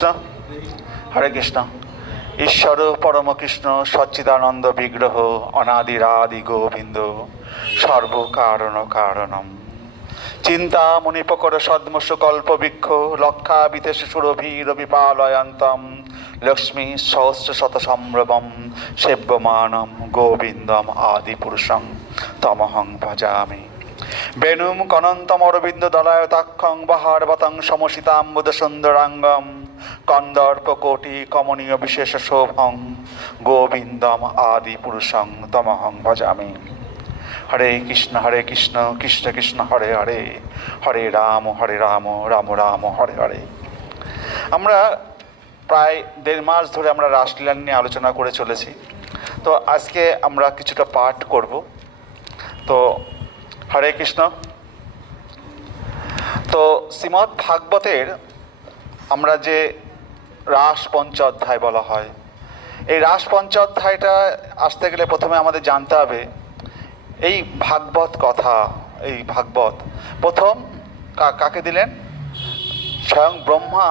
কৃষ্ণ, হরে কৃষ্ণ। ঈশ্বর পরম কৃষ্ণ সচ্চিদানন্দ বিগ্রহ অনাদিরাদি গোবিন্দ সর্বকারণ কারণম চিন্তামণিপকর সদ্মস্য কল্পবৃক্ষ লক্ষাবিতেশ সুরভীরবিপালয়ন্তম লক্ষ্মী সহস্র শত সম্ভ্রমম সেব্যমানম গোবিন্দম আদিপুরুষং তমহং ভজামি। বেণুম কনন্তমরবিন্দ দলায়তাক্ষং বাহারবতং সমসিতাম্বুদ সুন্দরাঙ্গম কন্দর্পকোটি কমনীয় বিশেষ শোভং গোবিন্দম আদিপুরুষং তমহং ভজামি। হরে কৃষ্ণ কৃষ্ণ কৃষ্ণ হরে হরে, হরে রাম রাম রাম হরে হরে। আমরা প্রায় 1.5 মাস ধরে আমরা রাসলীলা নিয়ে আলোচনা করে চলেছি। তো আজকে আমরা কিছুটা পাঠ করব। তো হরে কৃষ্ণ। তো শ্রীমদ্ ভাগবতের আমরা যে রাস পঞ্চঅধ্যায় বলা হয়, এই রাস পঞ্চঅধ্যায়টা আসতে গেলে প্রথমে আমাদের জানতে হবে এই ভাগবত কথা। এই ভাগবত প্রথম কাকে দিলেন? স্বয়ং ব্রহ্মা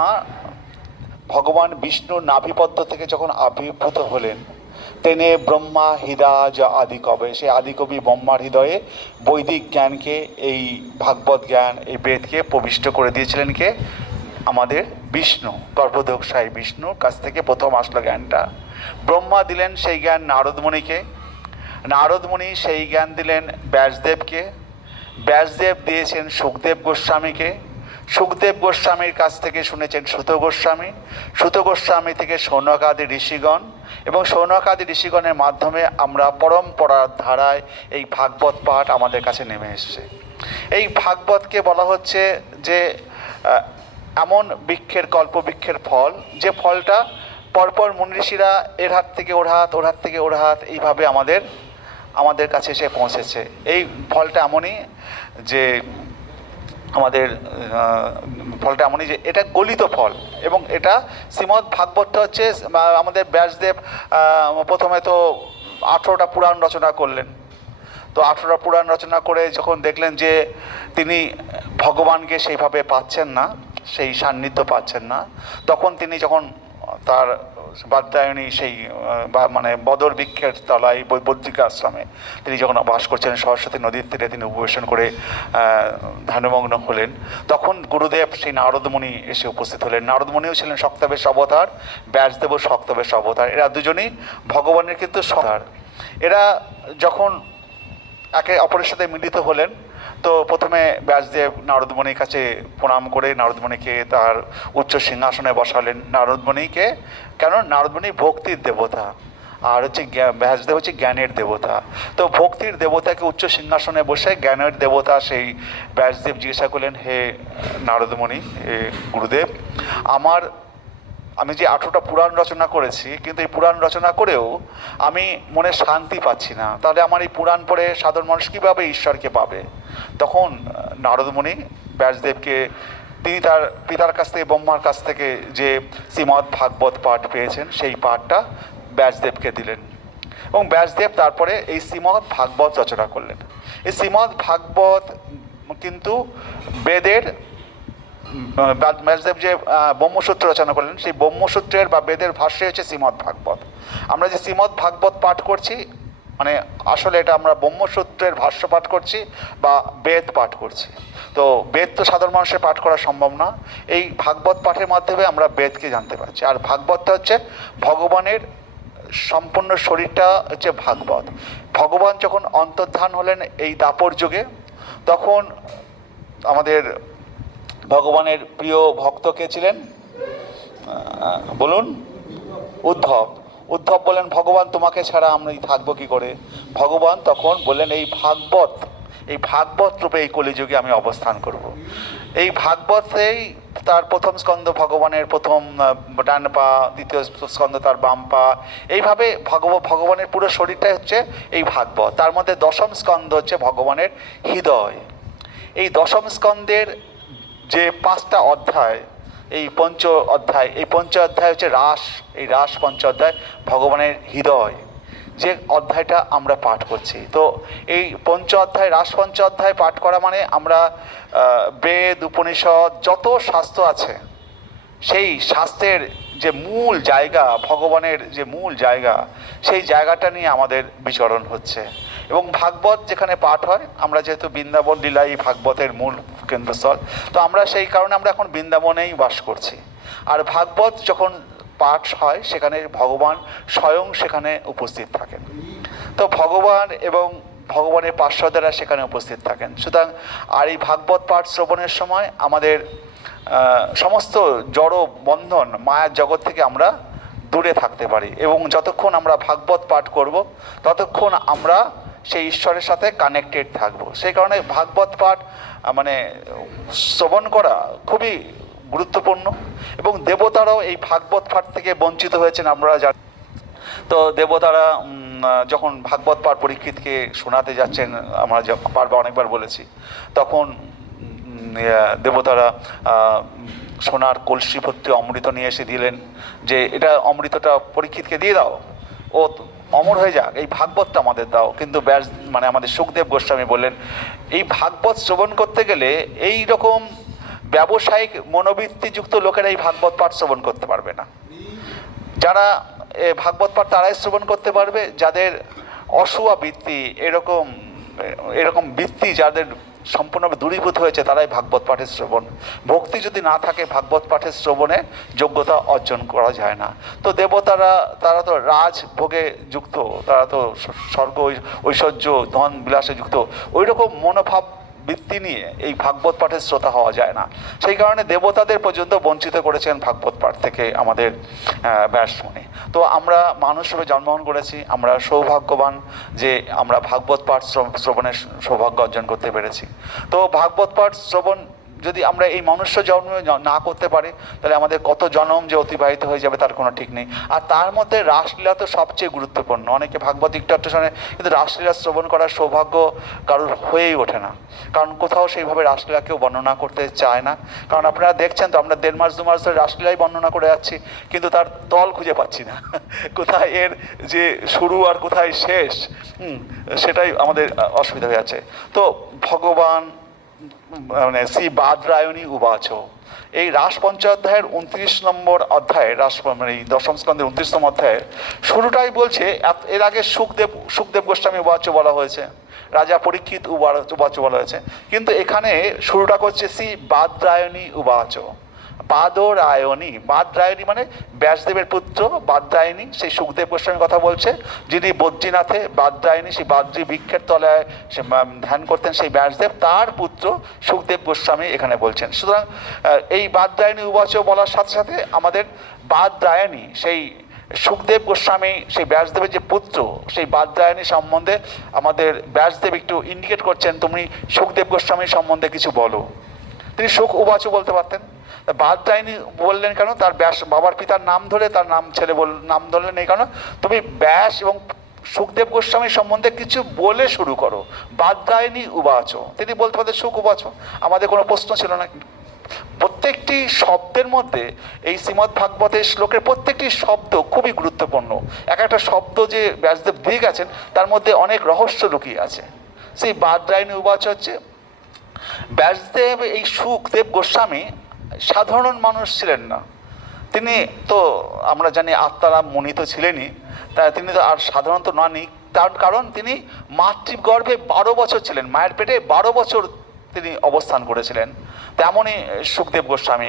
ভগবান বিষ্ণুর নাভিপদ্ম থেকে যখন আবির্ভূত হলেন, তেনে ব্রহ্মা হৃদয় আদিকবে, সেই আদিকবি ব্রহ্মার হৃদয়ে বৈদিক জ্ঞানকে, এই ভাগবত জ্ঞান, এই বেদকে প্রবিষ্ট করে দিয়েছিলেন কে? আমাদের বিষ্ণু, গর্ভোদকশায়ী বিষ্ণুর কাছ থেকে প্রথম আসলো জ্ঞানটা। ব্রহ্মা দিলেন সেই জ্ঞান নারদমণিকে, নারদমণি সেই জ্ঞান দিলেন ব্যাসদেবকে, ব্যাসদেব দিয়েছেন সুখদেব গোস্বামীকে, সুখদেব গোস্বামীর কাছ থেকে শুনেছেন সুত গোস্বামী, সুত গোস্বামী থেকে শৌনকাদি ঋষিগণ, এবং শৌনকাদি ঋষিগণের মাধ্যমে আমরা পরম্পরার ধারায় এই ভাগবত পাঠ আমাদের কাছে নেমে এসছে। এই ভাগবতকে বলা হচ্ছে যে এমন বৃক্ষের, কল্পবৃক্ষের ফল, যে ফলটা পরপর মুনি ঋষিরা এর হাত থেকে ওর হাত, ওর হাত থেকে ওর হাত, এইভাবে আমাদের কাছে এসে পৌঁছেছে। এই ফলটা এমনই যে আমাদের ফলটা এমনই যে এটা গলিত ফল, এবং এটা শ্রীমদ্ ভাগবতটা হচ্ছে আমাদের ব্যাসদেব প্রথমে তো 18টা পুরাণ রচনা করলেন। তো 18টা পুরাণ রচনা করে যখন দেখলেন যে তিনি ভগবানকে সেইভাবে পাচ্ছেন না, সেই সান্নিধ্য পাচ্ছেন না, তখন তিনি যখন তার বাদদায়নী সেই মানে বদর বৃক্ষের তলায় বৈবদ্রিক আশ্রমে তিনি যখন বাস করছেন, সরস্বতী নদীর তীরে তিনি উপবেশন করে ধ্যানমগ্ন হলেন, তখন গুরুদেব সেই নারদমণি এসে উপস্থিত হলেন। নারদমণিও ছিলেন শক্তাবেশ অবতার, ব্যাসদেবও শক্তাবেশ অবতার। এরা দুজনেই ভগবানের কিন্তু সন্তান। এরা যখন একে অপরের সাথে মিলিত হলেন, তো প্রথমে ব্যাসদেব নারদমণির কাছে প্রণাম করে নারদমণিকে তার উচ্চ সিংহাসনে বসালেন। নারদমণিকে, কেন? নারদমণি ভক্তির দেবতা, আর হচ্ছে ব্যাসদেব হচ্ছে জ্ঞানের দেবতা। তো ভক্তির দেবতাকে উচ্চ সিংহাসনে বসে জ্ঞানের দেবতা সেই ব্যাসদেব জিজ্ঞাসা করলেন, হে নারদমণি, হে গুরুদেব, আমি যে 18টা পুরাণ রচনা করেছি, কিন্তু এই পুরাণ রচনা করেও আমি মনে শান্তি পাচ্ছি না, তাহলে আমার এই পুরাণ পড়ে সাধারণ মানুষ কীভাবে ঈশ্বরকে পাবে? তখন নারদমণি ব্যাসদেবকে, তিনি তার পিতার কাছ থেকে, ব্রহ্মার কাছ থেকে যে শ্রীমদ্ ভাগবত পাঠ পেয়েছেন, সেই পাঠটা ব্যাসদেবকে দিলেন, এবং ব্যাসদেব তারপরে এই শ্রীমদ্ ভাগবত রচনা করলেন। এই শ্রীমদ্ ভাগবত কিন্তু বেদের, ব্যাসদেব যে ব্রহ্মসূত্র রচনা করলেন, সেই ব্রহ্মসূত্রের বা বেদের ভাষ্য হচ্ছে শ্রীমদ্ ভাগবত। আমরা যে শ্রীমদ্ ভাগবত পাঠ করছি, মানে আসলে এটা আমরা ব্রহ্মসূত্রের ভাষ্য পাঠ করছি বা বেদ পাঠ করছি। তো বেদ তো সাধারণ মানুষের পাঠ করা সম্ভব না, এই ভাগবত পাঠের মাধ্যমে আমরা বেদকে জানতে পারছি। আর ভাগবতটা হচ্ছে ভগবানের সম্পূর্ণ শরীরটা হচ্ছে ভাগবত। ভগবান যখন অন্তর্ধান হলেন এই দাপর যুগে, তখন আমাদের ভগবানের প্রিয় ভক্ত কে ছিলেন? বলুন। উদ্ধব। উদ্ধব বলেন, ভগবান তোমাকে ছাড়া আমি থাকবো কি করে? ভগবান তখন বললেন, এই ভাগবত রূপে এই কলিযুগে আমি অবস্থান করব। এই ভাগবতেই তার প্রথম স্কন্ধ ভগবানের প্রথম ডান পা, দ্বিতীয় স্কন্ধ তার বাম পা, এইভাবে ভগবানের পুরো শরীরটাই হচ্ছে এই ভাগবত। তার মধ্যে দশম স্কন্ধ হচ্ছে ভগবানের হৃদয়। এই দশম স্কন্ধের যে 5টা অধ্যায়, এই পঞ্চ অধ্যায় হচ্ছে রাস। এই রাস পঞ্চ অধ্যায় ভগবানের হৃদয়, যে অধ্যায়টা আমরা পাঠ করছি। তো এই পঞ্চ অধ্যায়, রাস পঞ্চ অধ্যায় পাঠ করা মানে আমরা বেদ, উপনিষদ, যত শাস্ত্র আছে সেই শাস্ত্রের যে মূল জায়গা, ভগবানের যে মূল জায়গা, সেই জায়গাটা নিয়ে আমাদের বিচরণ হচ্ছে। এবং ভাগবত যেখানে পাঠ হয়, আমরা যেহেতু বৃন্দাবন লীলাই ভাগবতের মূল কেন্দ্রস্থল, তো আমরা সেই কারণে আমরা এখন বৃন্দাবনেই বাস করছি। আর ভাগবত যখন পাঠ হয় সেখানে ভগবান স্বয়ং সেখানে উপস্থিত থাকেন। তো ভগবান এবং ভগবানের পার্শ্বদেরা সেখানে উপস্থিত থাকেন। সুতরাং আর এই ভাগবত পাঠ শ্রবণের সময় আমাদের সমস্ত জড় বন্ধন, মায়ার জগৎ থেকে আমরা দূরে থাকতে পারি। এবং যতক্ষণ আমরা ভাগবত পাঠ করব ততক্ষণ আমরা সেই ঈশ্বরের সাথে কানেক্টেড থাকব। সেই কারণে ভাগবত পাঠ মানে শ্রবণ করা খুবই গুরুত্বপূর্ণ। এবং দেবতারাও এই ভাগবত পাঠ থেকে বঞ্চিত হয়েছেন আমরা জানি। তো দেবতারা যখন ভাগবত পাঠ পরীক্ষিতকে শোনাতে যাচ্ছেন, আমরা বারবার অনেকবার বলেছি, তখন দেবতারা সোনার কলসি ভর্তি অমৃত নিয়ে এসে দিলেন, যে এটা অমৃতটা পরীক্ষিতকে দিয়ে দাও, ও অমর হয়ে যাক, এই ভাগবতটা আমাদের দাও। কিন্তু ব্যাস মানে আমাদের সুখদেব গোস্বামী বললেন, এই ভাগবত শ্রবণ করতে গেলে এই রকম ব্যবসায়িক মনোবৃত্তিযুক্ত লোকেরা এই ভাগবত পাঠ শ্রবণ করতে পারবে না। যারা ভাগবত পাঠ তারাই শ্রবণ করতে পারবে যাদের অসুয়া বৃত্তি, এরকম বৃত্তি যাদের সম্পূর্ণভাবে দূরীভূত হয়েছে, তারাই ভাগবত পাঠের শ্রবণ। ভক্তি যদি না থাকে ভাগবত পাঠের শ্রবণে যোগ্যতা অর্জন করা যায় না। তো দেবতারা, তারা তো রাজভোগে যুক্ত, তারা তো স্বর্গ ঐশ্বর্য ধন বিলাসে যুক্ত, ওই রকম মনোভাব বৃত্তি নিয়ে এই ভাগবত পাঠের শ্রোতা হওয়া যায় না। সেই কারণে দেবতাদের পর্যন্ত বঞ্চিত করেছেন ভাগবত পাঠ থেকে আমাদের ব্যাসমুনি। তো আমরা মানুষ হিসেবে জন্মগ্রহণ করেছি, আমরা সৌভাগ্যবান যে আমরা ভাগবত পাঠ শ্রবণের সৌভাগ্য অর্জন করতে পেরেছি। তো ভাগবত পাঠ শ্রবণ যদি আমরা এই মনুষ্য জন্মে না করতে পারি, তাহলে আমাদের কত জন্ম যে অতিবাহিত হয়ে যাবে তার কোনো ঠিক নেই। আর তার মধ্যে রাসলীলা তো সবচেয়ে গুরুত্বপূর্ণ। অনেকে ভাগবত একটু একটু শোনে, কিন্তু রাসলীলা শ্রবণ করার সৌভাগ্য কারোর হয়েই ওঠে না, কারণ কোথাও সেইভাবে রাসলীলা কেউ বর্ণনা করতে চায় না। কারণ আপনারা দেখছেন তো, আমরা 1.5 মাস 2 মাস ধরে রাসলীলাই বর্ণনা করে যাচ্ছি, কিন্তু তার তল খুঁজে পাচ্ছি না, কোথায় এর যে শুরু আর কোথায় শেষ, সেটাই আমাদের অসুবিধা হয়ে যাচ্ছে। তো ভগবান মানে শ্রী বাদরায়ণী উবাচ, এই রাস পঞ্চাধ্যায়ের 29 নম্বর অধ্যায়ে, মানে এই দশম স্কন্ধের 29তম অধ্যায়ের শুরুটাই বলছে, এর আগে সুখদেব গোস্বামী উবাচ বলা হয়েছে, রাজা পরীক্ষিত উবাচ বলা হয়েছে, কিন্তু এখানে শুরুটা করছে শ্রী বাদরায়ণী উবাচ। বাদরায়ণী, বাদরায়ণী মানে ব্যাসদেবের পুত্র বাদরায়ণী, সেই সুখদেব গোস্বামীর কথা বলছে, যিনি বদ্রীনাথে বাদরায়ণী, সেই বাদ্রী বৃক্ষের তলায় সে ধ্যান করতেন, সেই ব্যাসদেব তার পুত্র সুখদেব গোস্বামী এখানে বলছেন। সুতরাং এই বাদরায়ণী উবাচ বলার সাথে সাথে আমাদের বাদরায়ণী, সেই সুখদেব গোস্বামী, সেই ব্যাসদেবের যে পুত্র, সেই বাদরায়ণী সম্বন্ধে আমাদের ব্যাসদেব একটু ইন্ডিকেট করছেন, তুমি সুখদেব গোস্বামী সম্বন্ধে কিছু বলো। তিনি সুখ উবাচ বলতে পারতেন, বাদরায়ণী বললেন কেন? তার ব্যাস বাবার পিতার নাম ধরে তার নাম ছেড়ে নাম ধরলেন এই কারণ, তুমি ব্যাস এবং সুখদেব গোস্বামী সম্বন্ধে কিছু বলে শুরু করো। বাদরায়ণী উবাচ, তিনি বলতে পারতেন সুখ উবাচ, আমাদের কোনো প্রশ্ন ছিল না। প্রত্যেকটি শব্দের মধ্যে এই শ্রীমদ্ ভাগবতের শ্লোকের প্রত্যেকটি শব্দ খুবই গুরুত্বপূর্ণ। এক একটা শব্দ যে ব্যাসদেব দিয়ে গেছেন তার মধ্যে অনেক রহস্য লুকিয়ে আছে। সেই বাদরায়ণী উবাচ হচ্ছে, ব্যাসদেব এই সুখদেব গোস্বামী সাধারণ মানুষ ছিলেন না, তিনি তো আমরা জানি আত্মারাম মুনি তো ছিলেনই, তাই তিনি তো আর সাধারণত ননই। তার কারণ তিনি মাতৃগর্ভে 12 বছর ছিলেন, মায়ের পেটে 12 বছর তিনি অবস্থান করেছিলেন। তেমনই সুখদেব গোস্বামী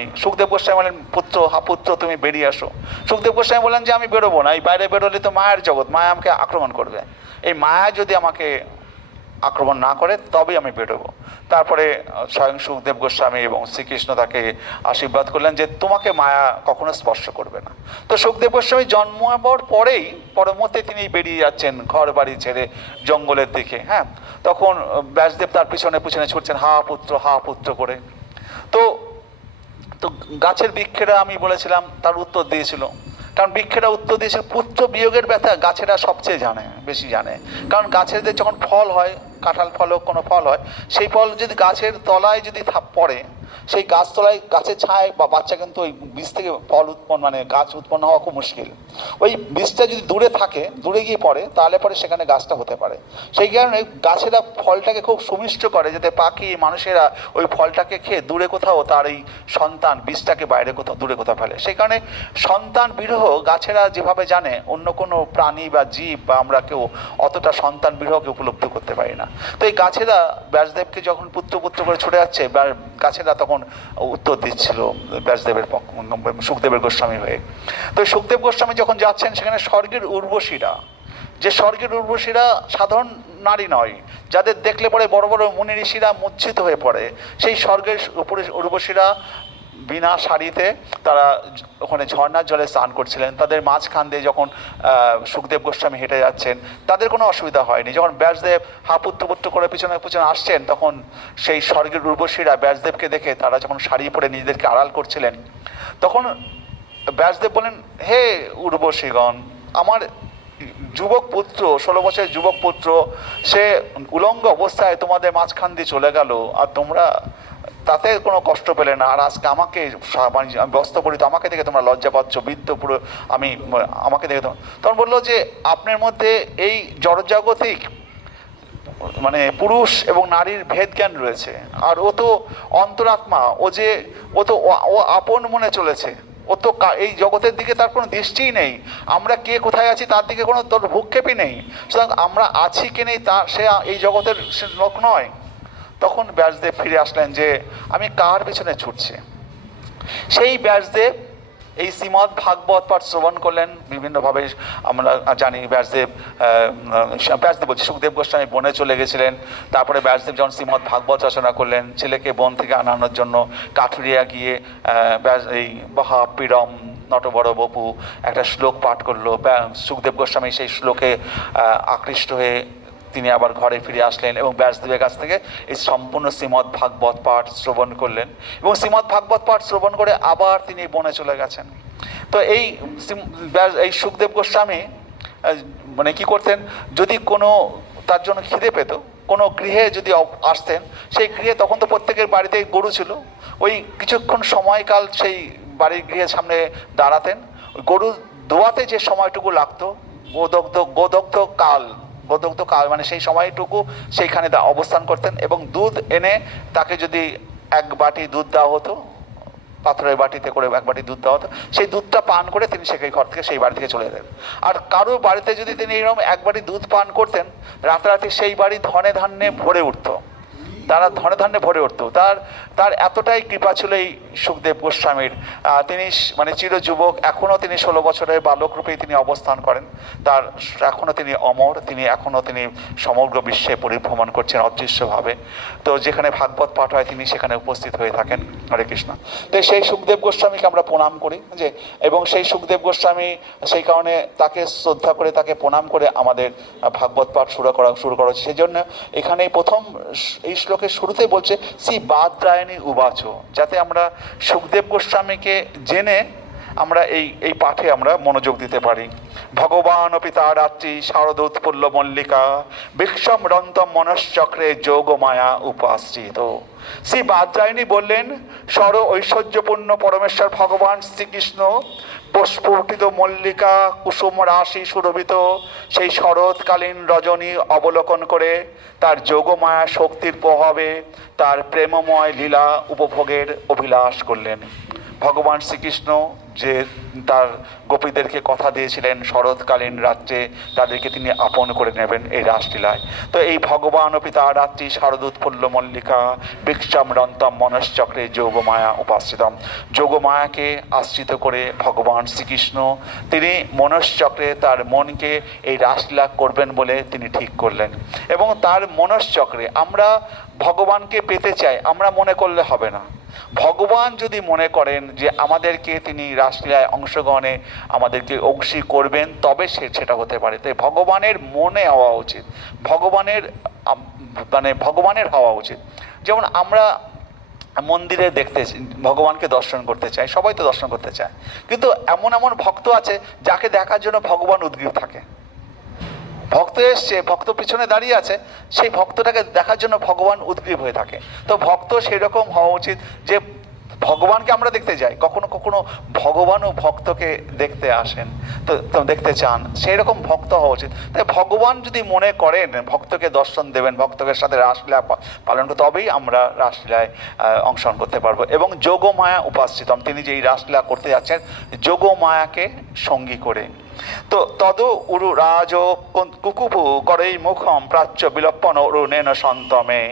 বলেন, পুত্র পুত্র তুমি বেরিয়ে আসো। সুখদেব গোস্বামী বলেন যে আমি বেরোবো না, এই বাইরে বেরোলে তো মায়ের জগৎ, মায়া আমাকে আক্রমণ করবে, এই মায়া যদি আমাকে আক্রমণ না করে তবেই আমি বেরোবো। তারপরে স্বয়ং সুখদেব গোস্বামী এবং শ্রীকৃষ্ণ তাকে আশীর্বাদ করলেন যে তোমাকে মায়া কখনো স্পর্শ করবে না। তো সুখদেব গোস্বামী জন্মাবার পরেই পরমতে তিনি বেরিয়ে যাচ্ছেন ঘর বাড়ি ছেড়ে জঙ্গলের দিকে। হ্যাঁ, তখন ব্যাসদেব তার পিছনে পিছনে ছুটছেন হা পুত্র করে। তো তো গাছের বৃক্ষেরা, আমি বলেছিলাম, তার উত্তর দিয়েছিল, কারণ বৃক্ষেরা উত্তর দিয়েছিল পুত্র বিয়োগের ব্যথা গাছেরা সবচেয়ে বেশি জানে। কারণ গাছেদের যখন ফল হয় কাঁঠাল ফল হোক, কোনো ফল হয়, সেই ফল যদি গাছের তলায় যদি পড়ে, সেই গাছতলায় গাছের ছায় বা বাচ্চা কিন্তু ওই বীজ থেকে ফল উৎপন্ন মানে গাছ উৎপন্ন হওয়া খুব মুশকিল। ওই বীজটা যদি দূরে থাকে, দূরে গিয়ে পড়ে, তাহলে পরে সেখানে গাছটা হতে পারে। সেই কারণে গাছেরা ফলটাকে খুব সুমিষ্ট করে, যাতে পাখি মানুষেরা ওই ফলটাকে খেয়ে দূরে কোথাও তার এই সন্তান বীজটাকে বাইরে কোথাও দূরে কোথাও ফেলে। সেই কারণে সন্তান বিরহ গাছেরা যেভাবে জানে, অন্য কোনো প্রাণী বা জীব বা আমরা কেউ অতটা সন্তান বিরহকে উপলব্ধি করতে পারি না। তো এই গাছেরা ব্যাসদেবকে যখন পুত্র পুত্র করে ছুটে যাচ্ছে, গাছেরা তখন উত্তর দিচ্ছিল ব্যাসদেবের সুখদেবের গোস্বামী হয়ে। তো সুখদেব গোস্বামী যখন যাচ্ছেন, সেখানে স্বর্গের উর্বশীরা, যে স্বর্গের উর্বশীরা সাধারণ নারী নয়, যাদের দেখলে পরে বড় বড় মুনি ঋষিরা মূর্ছিত হয়ে পড়ে, সেই স্বর্গের উর্বশীরা বিনা শাড়িতে তারা ওখানে ঝর্ণার জলে স্নান করছিলেন। তাদের মাঝখান দিয়ে যখন সুখদেব গোস্বামী হেঁটে যাচ্ছেন, তাদের কোনো অসুবিধা হয়নি। যখন ব্যাসদেব পুত্র পুত্র করে পিছনে পিছনে আসছেন, তখন সেই স্বর্গের উর্বশীরা ব্যাসদেবকে দেখে তারা যখন শাড়ি পরে নিজেদেরকে আড়াল করছিলেন, তখন ব্যাসদেব বলেন, হে উর্বশীগণ, আমার যুবক পুত্র, 16 বছরের যুবক পুত্র, সে উলঙ্গ অবস্থায় তোমাদের মাঝখান দিয়ে চলে গেল, আর তোমরা তাতে কোনো কষ্ট পেলে না। আর আজকে আমাকে ব্যস্ত করি, তো আমাকে দেখে তোমরা লজ্জা পাচ্ছ, বৃদ্ধ পুরো আমি, আমাকে দেখে তখন বললো যে আপনার মধ্যে এই জড়জাগতিক মানে পুরুষ এবং নারীর ভেদ জ্ঞান রয়েছে, আর ও তো অন্তরাত্মা, ও তো আপন মনে চলেছে, ও তো এই জগতের দিকে তার কোনো দৃষ্টিই নেই। আমরা কে কোথায় আছি তার দিকে কোনো তোর ভূক্ষেপই নেই। সুতরাং আমরা আছি কি নেই তা সে এই জগতের লোক নয়। তখন ব্যাসদেব ফিরে আসলেন যে আমি কার পেছনে ছুটছি। সেই ব্যাসদেব এই শ্রীমদ্ ভাগবত পাঠ শ্রবণ করলেন বিভিন্নভাবে। আমরা জানি ব্যাসদেব বলছি সুখদেব গোস্বামী বনে চলে গেছিলেন। তারপরে ব্যাসদেব যখন শ্রীমদ্ ভাগবত রচনা করলেন, ছেলেকে বন থেকে আনানোর জন্য কাঠুরিয়া গিয়ে এই বহা পীড়ম নটবড় বপু একটা শ্লোক পাঠ করলো। সুখদেব গোস্বামী সেই শ্লোকে আকৃষ্ট হয়ে তিনি আবার ঘরে ফিরে আসলেন এবং ব্যাসদেবের কাছ থেকে এই সম্পূর্ণ শ্রীমদ্ ভাগবত পাঠ শ্রবণ করলেন, এবং শ্রীমদ্ ভাগবত পাঠ শ্রবণ করে আবার তিনি বনে চলে গেছেন। তো এই সুখদেব গোস্বামী মানে কি করতেন, যদি কোনো তার জন্য খিদে পেত, কোনো গৃহে যদি আসতেন, সেই গৃহে তখন তো প্রত্যেকের বাড়িতে গরু ছিল, ওই কিছুক্ষণ সময়কাল সেই বাড়ির গৃহের সামনে দাঁড়াতেন। গরু দোয়াতে যে সময়টুকু লাগতো, গোদগ্ধ কাল মানে সেই সময়টুকু সেইখানে অবস্থান করতেন, এবং দুধ এনে তাকে যদি এক বাটি দুধ দেওয়া হতো, পাথরের বাটিতে করে এক বাটি দুধ দেওয়া হতো, সেই দুধটা পান করে তিনি সেই ঘর থেকে সেই বাড়ি থেকে চলে যেতেন। আর কারো বাড়িতে যদি তিনি এরকম এক বাটি দুধ পান করতেন, রাতারাতি সেই বাড়ি ধনে ধান্যে ভরে উঠতো, তারা ধনে ধান্যে ভরে উঠতো। তার এতটাই কৃপা ছিল এই সুখদেব গোস্বামীর। তিনি মানে চিরযুবক, এখনও তিনি 16 বছরের বালক রূপেই তিনি অবস্থান করেন। এখনও তিনি অমর, এখনও তিনি সমগ্র বিশ্বে পরিভ্রমণ করছেন অদৃশ্যভাবে। তো যেখানে ভাগবত পাঠ হয় তিনি সেখানে উপস্থিত হয়ে থাকেন। হরে কৃষ্ণ। তো সেই সুখদেব গোস্বামীকে আমরা প্রণাম করি এবং সেই সুখদেব গোস্বামী সেই কারণে তাকে শ্রদ্ধা করে, তাকে প্রণাম করে আমাদের ভাগবত পাঠ শুরু করা হচ্ছে। সেই জন্য এখানে প্রথম এই শ্লোকের শুরুতে বলছে শ্রী বাদরায়ণী উবাচ, যাতে আমরা সুখদেব গোস্বামীকে জেনে আমরা এই পাঠে আমরা মনোযোগ দিতে পারি। ভগবান পিতা রাত্রি শারদোৎফুল্ল মল্লিকা বিক্ষম রন্তম মনশ্চক্রে যোগমায়া উপাশ্রিত। শ্রী বাদরায়ণী বললেন, সর ঐশ্বর্যপূর্ণ পরমেশ্বর ভগবান শ্রীকৃষ্ণ প্রস্ফুটিত মল্লিকা কুসুম রাশি সুরভিত সেই শরৎকালীন রজনী অবলোকন করে তার যোগমায়া শক্তির প্রভাবে তার প্রেমময় লীলা উপভোগের অভিলাষ করলেন। ভগবান শ্রীকৃষ্ণ যে তার গোপীদেরকে কথা দিয়েছিলেন শরৎকালীন রাত্রে তাদেরকে তিনি আপন করে নেবেন এই রাসলীলায়। তো এই ভগবান পিতা রাত্রি শারদোৎফুল্ল মল্লিকা বিক্ষম রন্তম মনশ্চক্রে যোগমায়া উপাশ্রিতম, যোগমায়াকে আশ্রিত করে ভগবান শ্রীকৃষ্ণ তিনি মনশ্চক্রে তার মনকে এই রাসলীলা করবেন বলে তিনি ঠিক করলেন। এবং তার মনশ্চক্রে আমরা ভগবানকে পেতে চাই, আমরা মনে করলে হবে না। ভগবান যদি মনে করেন যে আমাদেরকে তিনি রাসলীলায় অংশগ্রহণে আমাদেরকে অংশী করবেন, তবে সেটা হতে পারে। তাই ভগবানের মনে হওয়া উচিত, ভগবানের হওয়া উচিত। যেমন আমরা মন্দিরে দেখতে ভগবানকে দর্শন করতে চাই, সবাই তো দর্শন করতে চায়, কিন্তু এমন ভক্ত আছে যাকে দেখার জন্য ভগবান উদ্গ্রীব থাকে। ভক্ত এসছে, ভক্ত পিছনে দাঁড়িয়ে আছে, সেই ভক্তটাকে দেখার জন্য ভগবান উদ্গ্রীব হয়ে থাকে। তো ভক্ত সেই রকম হওয়া উচিত যে ভগবানকে আমরা দেখতে যাই, কখনো কখনো ভগবানও ভক্তকে দেখতে আসেন, তো দেখতে চান, সেই রকম ভক্ত হওয়া উচিত। তাই ভগবান যদি মনে করেন ভক্তকে দর্শন দেবেন, ভক্তকে সাথে রাসলীলা পালন করতে, তবেই আমরা রাসলীলায় অংশগ্রহণ করতে পারবো। এবং যোগমায়া উপাসিতম, তিনি যে এই রাসলীলা করতে যাচ্ছেন যোগমায়াকে সঙ্গী করে। তো তদ উরু রাজ কুকুপু করেই মুখম প্রাচ্য বিলপ্পন অরুণেন সন্তমে।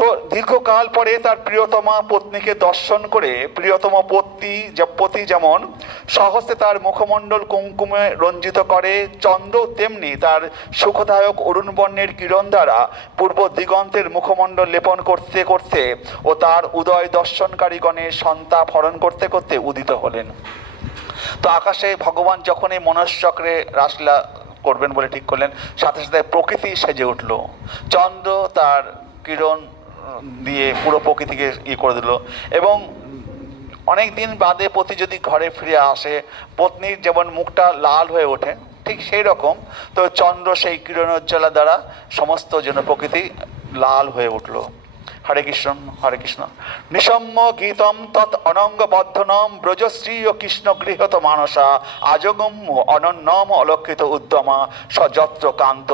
তো দীর্ঘকাল পরে তার প্রিয়তমা পত্নীকে দর্শন করে প্রিয়তম পতি যেমন সহস্তে তার মুখমণ্ডল কুঙ্কুমে রঞ্জিত করে, চন্দ্র তেমনি তার সুখদায়ক অরুণ বর্ণের কিরণ দ্বারা পূর্ব দিগন্তের মুখমণ্ডল লেপন করতে করতে ও তার উদয় দর্শনকারীগণের সন্তাপ হরণ করতে করতে উদিত হলেন। তো আকাশে ভগবান যখন এই মনশ্চক্রে রাসলীলা করবেন বলে ঠিক করলেন, সাথে সাথে প্রকৃতি সেজে উঠল, চন্দ্র তার কিরণ দিয়ে পুরো প্রকৃতিকে করে দিল। এবং অনেক দিন বাদে পতি যদি ঘরে ফিরে আসে, পত্নীর যেমন মুখটা লাল হয়ে ওঠে, ঠিক সেই রকম তো চন্দ্র সেই কিরণোজ্জ্বলা দ্বারা সমস্ত যেন প্রকৃতি লাল হয়ে উঠল। হরে কৃষ্ণ, হরে কৃষ্ণ। নিসম্য গীতম তৎ অনঙ্গ বদ্ধনম ব্রজশ্রী ও কৃষ্ণ গৃহত মানসা আজগম্য অনন্যম অলক্ষিত উদ্যমা সযত্র কান্ত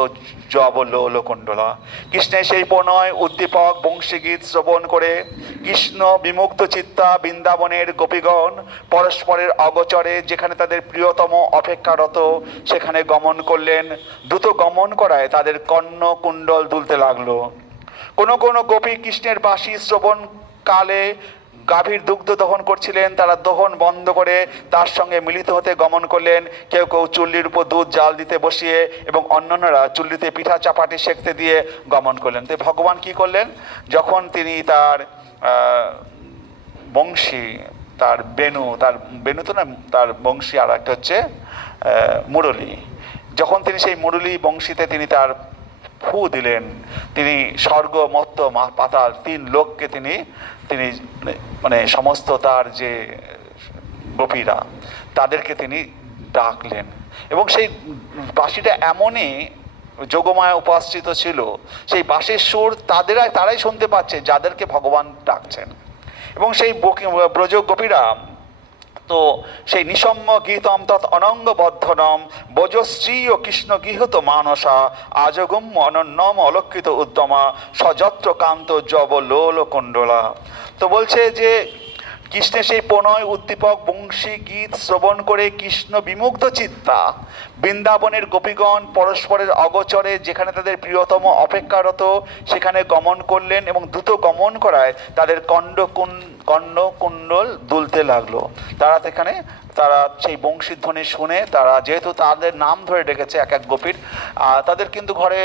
জবলোলকুণ্ডলা। কৃষ্ণের সেই প্রণয় উদ্দীপক বংশীগীত শ্রবণ করে কৃষ্ণ বিমুগ্ধ চিত্তা বৃন্দাবনের গোপীগণ পরস্পরের অগোচরে যেখানে তাদের প্রিয়তম অপেক্ষারত সেখানে গমন করলেন। দ্রুত গমন করায় তাদের কর্ণ কুণ্ডল দুলতে লাগলো। কোনো কোনো গোপী কৃষ্ণের বাঁশি শ্রবণ কালে গাভীর দুগ্ধ দহন করছিলেন, তারা দহন বন্ধ করে তার সঙ্গে মিলিত হতে গমন করলেন। কেউ কেউ চুল্লির উপর দুধ জাল দিতে বসিয়ে এবং অন্যান্যরা চুল্লিতে পিঠা চাপাটি সেঁকতে দিয়ে গমন করলেন। তো ভগবান কি করলেন, যখন তিনি তার বংশী, তার বেনু তো না, তার বংশী আর একটা হচ্ছে মুরলী, যখন তিনি সেই মুরলী বংশীতে তিনি তার ফু দিলেন, তিনি স্বর্গ মর্ত্য পাতাল তিন লোককে তিনি মানে সমস্ত তার যে গোপীরা তাদেরকে তিনি ডাকলেন। এবং সেই বাঁশিটা এমনই যোগমায়া উপাশ্রিত ছিল, সেই বাঁশির সুর তারাই শুনতে পাচ্ছে যাদেরকে ভগবান ডাকছেন। এবং সেই ব্রজ গোপীরা তো সেই নিসম্য গীতম তৎ অনঙ্গ বদ্ধনম বজশ্রী ও কৃষ্ণ গৃহত মানসা আজগম্য অনন্যম অলক্ষিত উদ্যমা সযত্র কান্ত জবলোল কুণ্ডলা। তো বলছে যে কৃষ্ণের সেই প্রণয় উদ্দীপক বংশী গীত শ্রবণ করে কৃষ্ণ বিমুগ্ধ চিত্তা বৃন্দাবনের গোপীগণ পরস্পরের অগোচরে যেখানে তাদের প্রিয়তম অপেক্ষারত সেখানে গমন করলেন এবং দ্রুত গমন করায় তাদের কর্ণকুণ্ডল দুলতে লাগলো। তারা সেই বংশীধ্বনি শুনে, তারা যেহেতু তাদের নাম ধরে ডেকেছে এক এক গোপীর, তাদের কিন্তু ঘরে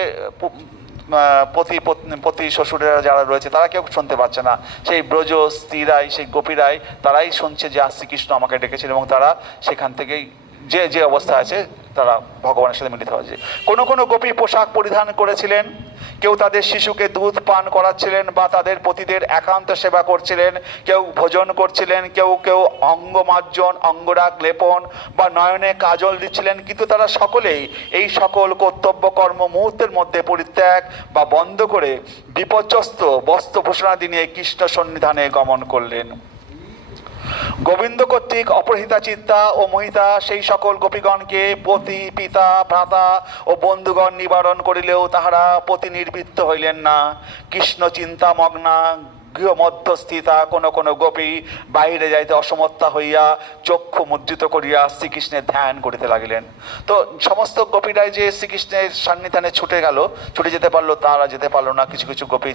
পতি শ্বশুরেরা যারা রয়েছে তারা কেউ শুনতে পাচ্ছে না, সেই ব্রজ স্ত্রীরাই, সেই গোপীরাই, তারাই শুনছে যে শ্রীকৃষ্ণ আমাকে ডেকেছেন। এবং তারা সেখান থেকেই যে অবস্থা আছে তারা ভগবানের সাথে মিলিত হয়েছে। কোনো কোনো গোপী পোশাক পরিধান করেছিলেন, কেউ তাদের শিশুকে দুধ পান করাচ্ছিলেন বা তাদের পতিদের একান্ত সেবা করছিলেন, কেউ ভোজন করছিলেন, কেউ কেউ অঙ্গমার্জন, অঙ্গরাগ লেপন বা নয়নে কাজল দিচ্ছিলেন। কিন্তু তারা সকলেই এই সকল কর্তব্য কর্ম মুহূর্তের মধ্যে পরিত্যাগ বা বন্ধ করে বিপর্যস্ত বস্ত্রভূষণাদি নিয়ে কৃষ্ণ সন্নিধানে গমন করলেন। গোবিন্দ কর্তৃক অপহৃতা চিত্তা ও মোহিতা সেই সকল গোপীগণকে পতি পিতা ভ্রাতা ও বন্ধুগণ নিবারণ করিলেও তাহারা পতি নির্বৃত্ত হইলেন না। কৃষ্ণ চিন্তা মগ্না গৃহ মধ্যস্থিতা কোনো কোনো গোপী বাহিরে যাইতে অসমর্থা হইয়া চক্ষু মুদ্রিত করিয়া শ্রীকৃষ্ণের ধ্যান করিতে লাগিলেন। তো সমস্ত গোপীরাই যে শ্রীকৃষ্ণের সান্নিধানে ছুটে যেতে পারলো, তারা যেতে পারলো না। কিছু কিছু গোপী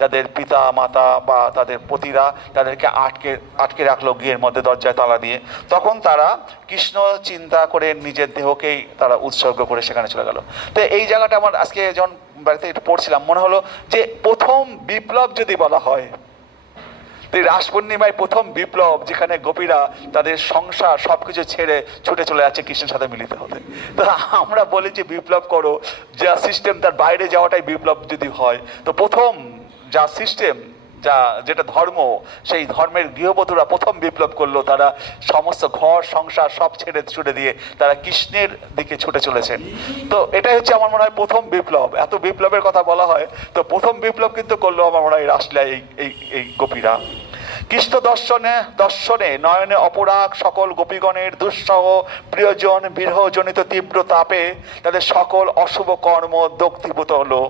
যাদের পিতা মাতা বা তাদের পতিরা তাদেরকে আটকে রাখলো গৃহের মধ্যে দরজায় তালা দিয়ে, তখন তারা কৃষ্ণ চিন্তা করে নিজের দেহকেই তারা উৎসর্গ করে সেখানে চলে গেল। তো এই জায়গাটা আমার আজকে যখন বাড়িতে একটু পড়ছিলাম মনে হলো যে প্রথম বিপ্লব যদি বলা হয়, রাস পূর্ণিমায় প্রথম বিপ্লব, যেখানে গোপীরা তাদের সংসার সবকিছু ছেড়ে ছুটে চলে যাচ্ছে কৃষ্ণের সাথে মিলিত হতে। তো আমরা বলি যে বিপ্লব করো, যা সিস্টেম তার বাইরে যাওয়াটাই বিপ্লব যদি হয়, তো প্রথম যা সিস্টেম যেটা ধর্ম, সেই ধর্মের গৃহবধূরা প্রথম বিপ্লব করলো। তারা সমস্ত ঘর সংসার সব ছুটে দিয়ে তারা কৃষ্ণের দিকে ছুটে চলেছেন। তো এটাই হচ্ছে আমার মনে হয় প্রথম বিপ্লব। এত বিপ্লবের কথা বলা হয়, তো প্রথম বিপ্লব কিন্তু করলো আমার মনে হয় রাসলীলায় এই গোপীরা। কৃষ্ণ দর্শনে নয়নে অপরাগ সকল গোপীগণের দুঃসহ প্রিয়জন বিরহজনিত তীব্র তাপে তাদের সকল অশুভ কর্ম দগ্ধীভূত হলো।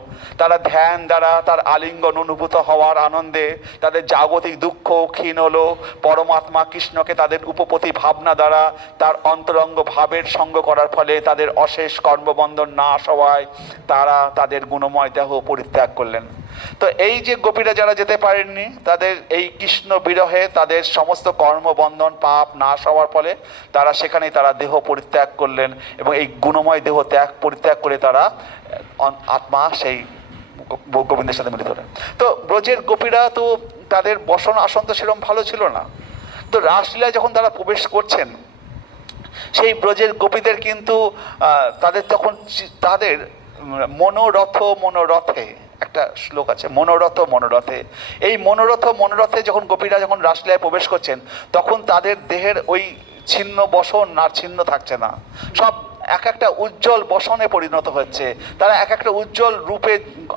তারা ধ্যান দ্বারা তার আলিঙ্গন অনুভূত হওয়ার আনন্দে তাদের জাগতিক দুঃখ ক্ষীণ হলো। পরমাত্মা কৃষ্ণকে তাদের উপপতি ভাবনা দ্বারা তার অন্তরঙ্গ ভাবের সঙ্গ করার ফলে তাদের অশেষ কর্মবন্ধন নাশ হওয়ায় তারা তাদের গুণময় দেহ পরিত্যাগ করলেন। তো এই যে গোপীরা যারা যেতে পারেননি, তাদের এই কৃষ্ণ বিরহে তাদের সমস্ত কর্মবন্ধন পাপ নাশ হওয়ার ফলে তারা সেখানেই তারা দেহ পরিত্যাগ করলেন এবং এই গুণময় দেহ পরিত্যাগ করে তারা আত্মা সেই গোবিন্দের সাথে মিলিত হলেন। তো ব্রজের গোপীরা তো তাদের বসন আসন তো সেরকম ভালো ছিল না। তো রাসলীলায় যখন তারা প্রবেশ করছেন, সেই ব্রজের গোপীদের কিন্তু তাদের তখন তাদের মনোরথে একটা শ্লোক আছে, মনোরথে। এই মনোরথে যখন গোপীরা যখন রাসলীলায় প্রবেশ করছেন, তখন তাদের দেহের ওই ছিন্ন বসন আর ছিন্ন থাকছে না, সব এক একটা উজ্জ্বল বসনে পরিণত হচ্ছে। তারা এক একটা উজ্জ্বল রূপে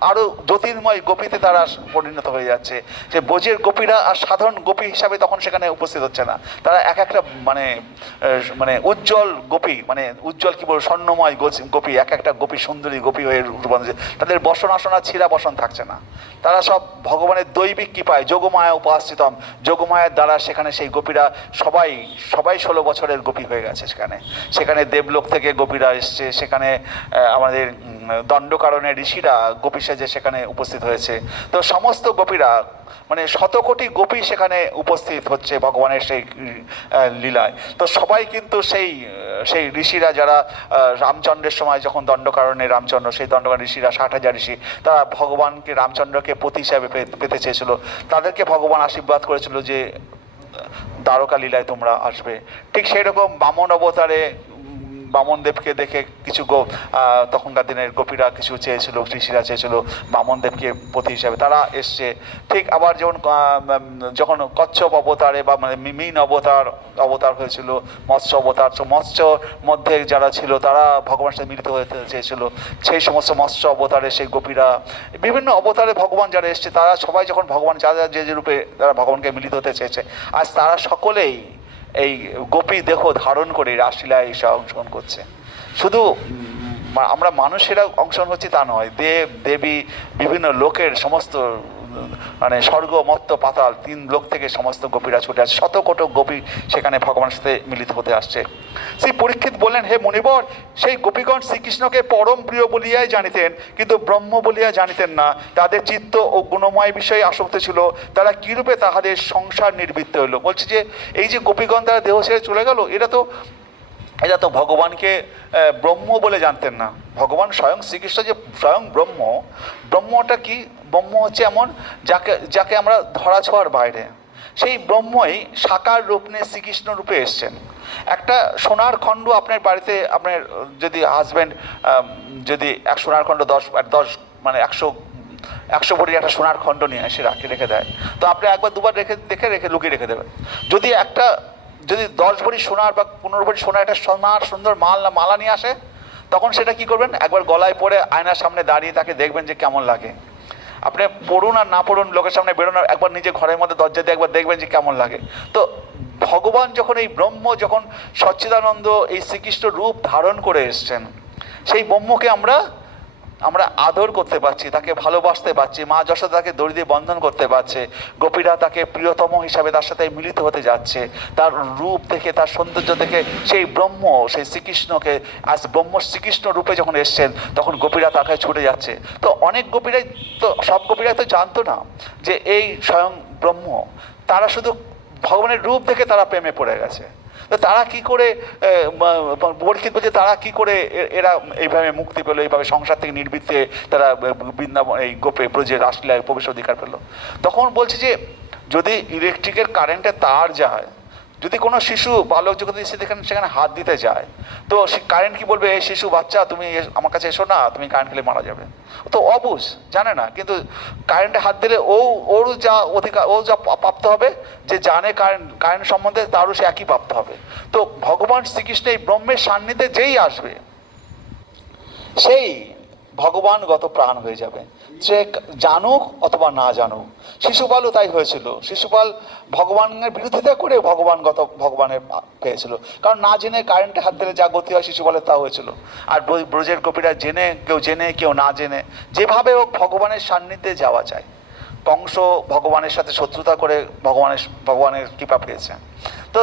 আরও জ্যোতির্ময় গোপীতে তারা পরিণত হয়ে যাচ্ছে। যে ব্রজের গোপীরা আর সাধারণ গোপী হিসাবে তখন সেখানে উপস্থিত হচ্ছে না, তারা এক একটা মানে উজ্জ্বল গোপী, মানে উজ্জ্বল কি বলবো, স্বর্ণময় গোপী, এক একটা গোপী সুন্দরী গোপী হয়ে রূপান্তরিত। তাদের বসন আসন আর ছিঁড়া বসন থাকছে না, তারা সব ভগবানের দৈবিক কৃপায় যোগমায়া উপাশ্রিতম, যোগমায়ার দ্বারা সেখানে সেই গোপীরা সবাই 16 বছরের গোপী হয়ে গেছে। সেখানে দেবলোক থেকে গোপীরা এসছে, সেখানে আমাদের দণ্ডকারণে ঋষিরা গোপী সেজে সেখানে উপস্থিত হয়েছে। তো সমস্ত গোপীরা মানে শতকোটি গোপী সেখানে উপস্থিত হচ্ছে ভগবানের সেই লীলায়। তো সবাই কিন্তু সেই ঋষিরা যারা রামচন্দ্রের সময় যখন দণ্ডকারণে রামচন্দ্র, সেই দণ্ডকারণ ঋষিরা 60,000 ঋষি, তারা ভগবানকে রামচন্দ্রকে পতি হিসাবে পেতে চেয়েছিল। তাদেরকে ভগবান আশীর্বাদ করেছিল যে দ্বারকা লীলায় তোমরা আসবে। ঠিক সেই রকম বামন অবতারে বামনদেবকে দেখে কিছু তখনকার দিনের গোপীরা কিছু চেয়েছিল, ঋষিরা চেয়েছিল বামনদেবকে পতি হিসাবে, তারা এসছে। ঠিক আবার যখন কচ্ছপ অবতারে বা মানে মীন অবতার হয়েছিল, মৎস্য অবতার, মৎস্যর মধ্যে যারা ছিল তারা ভগবানের সাথে মিলিত হতে চেয়েছিল। সেই সমস্ত মৎস্য অবতারে সেই গোপীরা, বিভিন্ন অবতারে ভগবান যারা এসছে, তারা সবাই যখন ভগবান যে রূপে তারা ভগবানকে মিলিত হতে চেয়েছে, আজ তারা সকলেই এই গোপী দেহ ধারণ করে রাসলীলায় এসে অংশগ্রহণ করছে। শুধু আমরা মানুষেরা অংশগ্রহণ হচ্ছি তা নয়, দেব দেবী বিভিন্ন লোকের সমস্ত মানে স্বর্গ মর্ত্য পাতাল 3 লোক থেকে সমস্ত গোপীরা ছুটে আসছে, শতকোটি গোপী সেখানে ভগবানের সাথে মিলিত হতে আসছে। শ্রী পরীক্ষিত বললেন, হে মুনিবর, সেই গোপীগণ শ্রীকৃষ্ণকে পরম প্রিয় বলিয়াই জানিতেন, কিন্তু ব্রহ্ম বলিয়া জানিতেন না। তাদের চিত্ত ও গুণময় বিষয়ে আসক্ত ছিল, তারা কিরূপে তাহাদের সংসার নির্বৃত্ত হইল। বলছে যে এই যে গোপীগণ তারা দেহ ছেড়ে চলে গেল, এরা তো ভগবানকে ব্রহ্ম বলে জানতেন না। ভগবান স্বয়ং শ্রীকৃষ্ণ যে স্বয়ং ব্রহ্মটা কি? ব্রহ্ম হচ্ছে এমন যাকে আমরা ধরাছোঁয়ার বাইরে। সেই ব্রহ্মই সাকার রূপ নিয়ে শ্রীকৃষ্ণ রূপে এসছেন। একটা সোনার খণ্ড আপনার বাড়িতে, আপনার যদি হাজব্যান্ড যদি এক সোনার খণ্ড 10 মানে 100 ভরির একটা সোনার খণ্ড নিয়ে এসে রেখে দেয়, তো আপনি একবার দুবার লুকিয়ে রেখে দেবেন। যদি 10 ভরি সোনার বা 15 ভরি সোনার একটা সুন্দর মালা নিয়ে আসে, তখন সেটা কি করবেন? একবার গলায় পরে আয়নার সামনে দাঁড়িয়ে তাকে দেখবেন যে কেমন লাগে। আপনি পড়ুন আর না পড়ুন, লোকের সামনে বেরোন, একবার নিজে ঘরের মধ্যে দরজা দিয়ে একবার দেখবেন যে কেমন লাগে। তো ভগবান যখন এই ব্রহ্ম যখন সচ্চিদানন্দ এই শ্রীকৃষ্ণ রূপ ধারণ করে এসছেন, সেই ব্রহ্মকে আমরা আদর করতে পারছি, তাকে ভালোবাসতে পারছি। মা যশোদা তাকে দড়ি দিয়ে বন্ধন করতে পারছে, গোপীরা তাকে প্রিয়তম হিসাবে তার সাথে মিলিত হতে যাচ্ছে। তার রূপ দেখে, তার সৌন্দর্য দেখে সেই ব্রহ্ম, সেই শ্রীকৃষ্ণকে আজ ব্রহ্ম শ্রীকৃষ্ণ রূপে যখন এসছেন, তখন গোপীরা তাকে ছুটে যাচ্ছে। তো অনেক গোপীরাই তো, সব গোপীরাই তো জানতো না যে এই স্বয়ং ব্রহ্ম। তারা শুধু ভগবানের রূপ দেখে তারা প্রেমে পড়ে গেছে। তো তারা কি করে, পরীক্ষিত বলছে, তারা কি করে এরা এইভাবে মুক্তি পেলো, এইভাবে সংসার থেকে নির্বৃত্তে তারা বৃন্দাবন এই গোপে ব্রজের রাসলীলায় প্রবেশ অধিকার পেলো। তখন বলছে যে যদি ইলেকট্রিকের কারেন্টে তার যায়, যদি কোনো শিশু বালক যখন সেখানে হাত দিতে যায়, তো কারেন্ট কি বলবে, এই শিশু বাচ্চা তুমি আমার কাছে এসো না, তুমি কারেন্ট খেলে মারা যাবে। তো অবুঝ, জানে না, কিন্তু কারেন্টে হাত দিলে ওর যা অধিকার, ও যা প্রাপ্ত হবে, যে জানে কারেন্ট সম্বন্ধে, তারও সে একই প্রাপ্ত হবে। তো ভগবান শ্রীকৃষ্ণ এই ব্রহ্মের সান্নিধ্যে যেই আসবে, সেই ভগবানগত প্রাণ হয়ে যাবে, সে জানুক অথবা না জানুক। শিশুপালও তাই হয়েছিল। শিশুপাল ভগবানের বিরোধিতা করে ভগবানের পেয়েছিল, কারণ না জেনে কারেন্টে হাত দিলে যা গতি হয়, শিশুপালের তা হয়েছিল। আর ব্রজের গোপীরা জেনে কেউ না জেনে, যেভাবে হোক ভগবানের সান্নিধ্যে যাওয়া যায়। কংস ভগবানের সাথে শত্রুতা করে ভগবানের কৃপা পেয়েছে। তো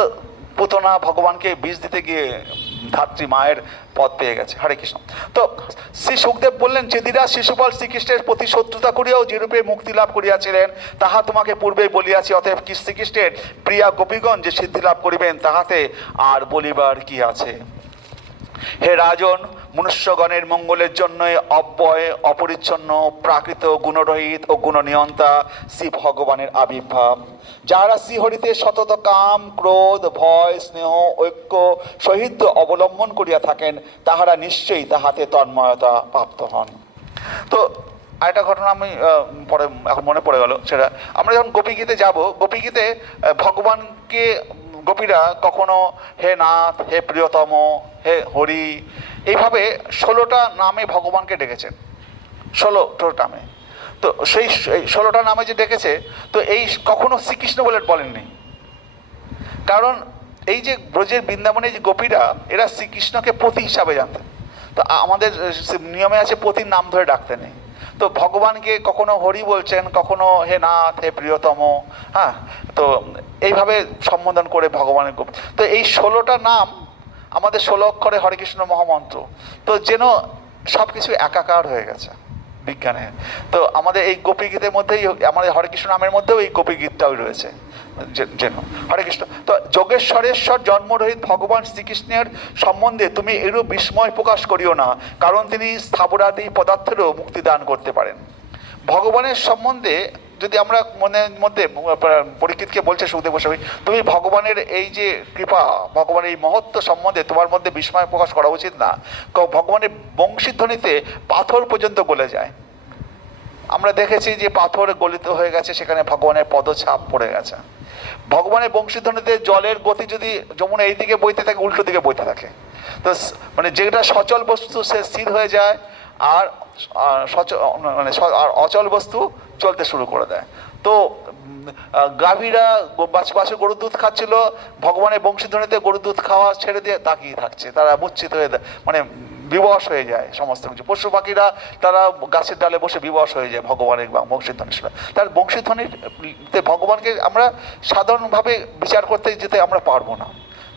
পুতনা ভগবানকে বিষ দিতে গিয়ে ধাত্রী মায়ের পদ পেয়ে গেছে। হরে কৃষ্ণ। তো শ্রী সুখদেব বললেন, চেদিরা শিশুপাল শ্রীকৃষ্ণের প্রতি শত্রুতা করিয়াও যেরূপে মুক্তি লাভ করিয়াছিলেন, তাহা তোমাকে পূর্বেই বলিয়াছি। অতএব শ্রীকৃষ্ণের প্রিয়া গোপীগণ যে সিদ্ধি লাভ করিবেন, তাহাতে আর বলিবার কি আছে। হে রাজন, মনুষ্যগণের মঙ্গলের জন্যই অব্যয়, অপরিচ্ছন্ন, প্রাকৃত, গুণরহিত ও গুণনিয়ন্তা শ্রী ভগবানের আবির্ভাব। যাহারা শ্রীহরিতে সতত কাম, ক্রোধ, ভয়, স্নেহ, ঐক্য সহিত অবলম্বন করিয়া থাকেন, তাহারা নিশ্চয়ই তাহাতে তন্ময়তা প্রাপ্ত হন। তো আরেকটা ঘটনা আমি পরে এখন মনে পড়ে গেল, সেটা আমরা যখন গোপীগীতে যাব, গোপীগীতে ভগবানকে গোপীরা কখনো হে নাথ, হে প্রিয়তম, হে হরি, এইভাবে 16টা নামে ভগবানকে ডেকেছেন। 16টা নামে। তো সেই 16টা নামে যে ডেকেছে, তো এই কখনো শ্রীকৃষ্ণ বলে বলেননি। কারণ এই যে ব্রজের বৃন্দাবনে যে গোপীরা, এরা শ্রীকৃষ্ণকে পতি হিসাবে জানতেন। তো আমাদের নিয়মে আছে পতির নাম ধরে ডাকতে নেই। তো ভগবানকে কখনো হরি বলছেন, কখনো হে নাথ, হে প্রিয়তম, হ্যাঁ। তো এইভাবে সম্বোধন করে ভগবানের গোপী। তো এই 16টা নাম আমাদের 16 অক্ষরে হরে কৃষ্ণ মহামন্ত্র। তো যেন সব কিছু একাকার হয়ে গেছে বিজ্ঞানে। তো আমাদের এই গোপী গীতের মধ্যেই, আমাদের হরে কৃষ্ণ নামের মধ্যেও এই গোপী গীতটাও রয়েছে যেন। হরে কৃষ্ণ। তো যোগেশ্বরেশ্বর জন্মরহিত ভগবান শ্রীকৃষ্ণের সম্বন্ধে তুমি এরূপ বিস্ময় প্রকাশ করিও না, কারণ তিনি স্থাবরাদি পদার্থেরও মুক্তি দান করতে পারেন। ভগবানের সম্বন্ধে যদি আমরা মনের মধ্যে, পরীক্ষিতকে বলছে সুখদেব গোস্বামী, তুমি ভগবানের এই যে কৃপা, ভগবানের এই মহত্ব সম্বন্ধে তোমার মধ্যে বিস্ময় প্রকাশ করা উচিত না। ভগবানের বংশীধ্বনিতে পাথর পর্যন্ত গলে যায়। আমরা দেখেছি যে পাথর গলিত হয়ে গেছে, সেখানে ভগবানের পদছাপ পড়ে গেছে। ভগবানের বংশীধ্বনিতে জলের গতি যদি যমুনা এই দিকে বইতে থাকে, উল্টো দিকে বইতে থাকে। তো মানে যেটা সচল বস্তু সে স্থির হয়ে যায়, আর অচল বস্তু চলতে শুরু করে দেয়। তো গাভীরা বাছুর গরুর দুধ খাচ্ছিল, ভগবানের বংশীধ্বনিতে গরুর দুধ খাওয়া ছেড়ে দিয়ে তাকিয়ে থাকছে, তারা মূর্ছিত হয়ে মানে বিবশ হয়ে যায় সমস্ত কিছু। পশু পাখিরা তারা গাছের ডালে বসে বিবশ হয়ে যায় ভগবানের বংশীধ্বনি। তার বংশীধ্বনিতে ভগবানকে আমরা সাধারণভাবে বিচার করতে যেতে আমরা পারবো না,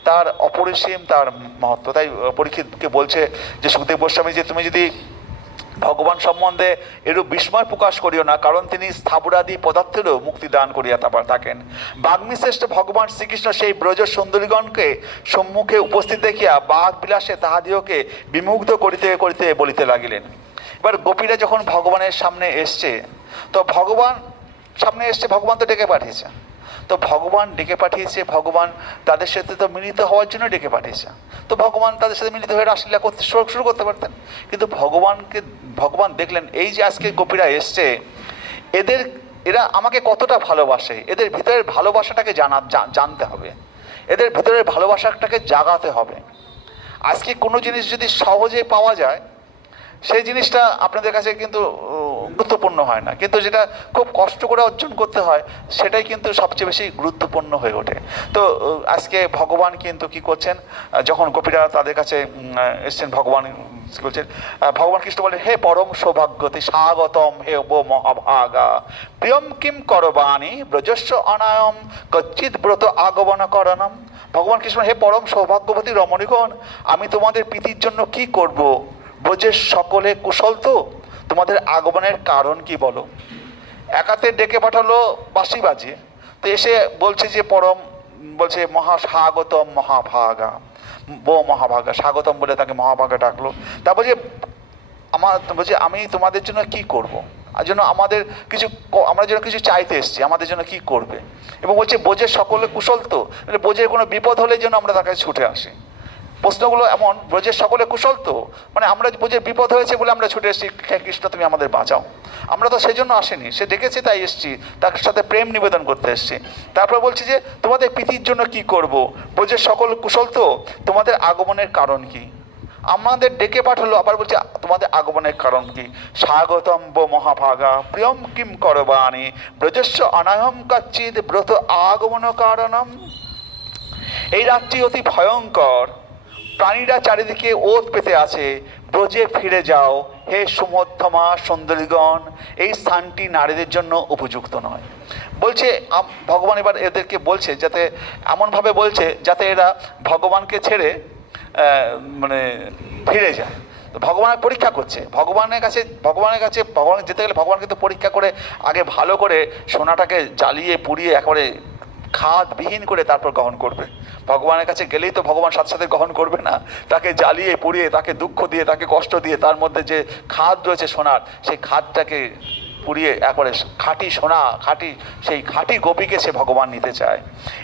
তার অপরিসীম তার মহত্ব। তাই পরীক্ষিতকে বলছে যে সুখদেব গোস্বামী, যে তুমি যদি ভগবান সম্বন্ধে এরূপ বিস্ময় প্রকাশ করিও না, কারণ তিনি স্থাবরাদি পদার্থেরও মুক্তি দান করিয়া থাকেন। বাগ্মীশ্রেষ্ঠ ভগবান শ্রীকৃষ্ণ সেই ব্রজ সুন্দরীগণকে সম্মুখে উপস্থিত দেখিয়া বাগ বিলাসে তাহাদিওকে বিমুগ্ধ করিতে করিতে বলিতে লাগিলেন। এবার গোপীরা যখন ভগবানের সামনে এসছে, তো ভগবান তো ডেকে পাঠিয়েছে। তো ভগবান ডেকে পাঠিয়েছে, ভগবান তাদের সাথে তো মিলিত হওয়ার জন্য ডেকে পাঠিয়েছে। তো ভগবান তাদের সাথে মিলিত হয়ে রাসলীলা করতে শুরু করতে পারতেন, কিন্তু ভগবান দেখলেন এই যে আজকে গোপীরা এসছে, এরা আমাকে কতটা ভালোবাসে, এদের ভিতরের ভালোবাসাটাকে জানতে হবে, এদের ভিতরের ভালোবাসাটাকে জাগাতে হবে। আজকে কোনো জিনিস যদি সহজে পাওয়া যায়, সেই জিনিসটা আপনাদের কাছে কিন্তু গুরুত্বপূর্ণ হয় না, কিন্তু যেটা খুব কষ্ট করে অর্জন করতে হয়, সেটাই কিন্তু সবচেয়ে বেশি গুরুত্বপূর্ণ হয়ে ওঠে। তো আজকে ভগবান কিন্তু কি করছেন, যখন গোপীরা তাদের কাছে এসছেন, ভগবান বলছেন, ভগবান কৃষ্ণ বলেন, হে পরম সৌভাগ্যতি স্বাগতম হে বো মহাভাগা, প্রিয়ম কিম করবাণী ব্রজস্ব অনায়ম কচ্চিৎ ব্রত আগমন করণম। ভগবান কৃষ্ণ, হে পরম সৌভাগ্যবতী রমণীগণ, আমি তোমাদের প্রীতির জন্য কি করব? ব্রজের সকলে কুশল তো? তোমাদের আগমনের কারণ কি বলো? একাতে ডেকে পাঠালো বাঁশি বাজিয়ে, তো এসে বলছে যে বলছে স্বাগতম মহাভাগা, বো মহাভাগা, স্বাগতম বলে তাকে মহাভাগা ডাকলো। তারপর বলছে আমি তোমাদের জন্য কি করব? আর জন্য আমাদের কিছু আমরা যেন কিছু চাইতে এসেছি, আমাদের জন্য কি করবে। এবং বলছে বোঝের সকলে কুশল তো, মানে বোঝের কোনো বিপদ হলে যেন আমরা তার কাছে ছুটে আসি। প্রশ্নগুলো এমন, ব্রজের সকলে কুশল তো, মানে আমরা বোঝের বিপদ হয়েছে বলে আমরা ছুটে এসেছি, হে কৃষ্ণ তুমি আমাদের বাঁচাও। আমরা তো সেই জন্য আসিনি, সে ডেকেছে তাই এসেছি, তার সাথে প্রেম নিবেদন করতে এসেছি। তারপর বলছি যে তোমাদের প্রীতির জন্য কি করব, ব্রজের সকল কুশল তো, তোমাদের আগমনের কারণ কি। আমাদের ডেকে পাঠালো, আবার বলছে তোমাদের আগমনের কারণ কি। স্বাগতম বো মহাভাগা প্রিয়ম কিম করবাণী ব্রজস্ব অনায়ম কাচ্চিৎ ব্রত আগমন কারণম। এই রাত্রি অতি ভয়ঙ্কর, প্রাণীরা চারিদিকে ওত পেতে আছে, ব্রজে ফিরে যাও হে সুমধ্যমা সুন্দরীগণ, এই স্থানটি নারীদের জন্য উপযুক্ত নয়। বলছে ভগবান এবার এদেরকে বলছে, যাতে এমনভাবে বলছে যাতে এরা ভগবানকে ছেড়ে মানে ফিরে যায়। তো ভগবানের পরীক্ষা করছে, ভগবান যেতে গেলে ভগবান কিন্তু পরীক্ষা করে আগে ভালো করে সোনাটাকে জ্বালিয়ে পুড়িয়ে একেবারে খাদবিহীন করে তারপর গ্রহণ করবে। ভগবানের কাছে গেলেই তো ভগবান সাথে সাথে গ্রহণ করবে না, তাকে জ্বালিয়ে পুড়িয়ে, তাকে দুঃখ দিয়ে, তাকে কষ্ট দিয়ে, তার মধ্যে যে খাদ রয়েছে সোনার, সেই খাদটাকে পুড়িয়ে একবারে খাঁটি সোনা, সেই খাঁটি গোপীকে সে ভগবান নিতে চায়।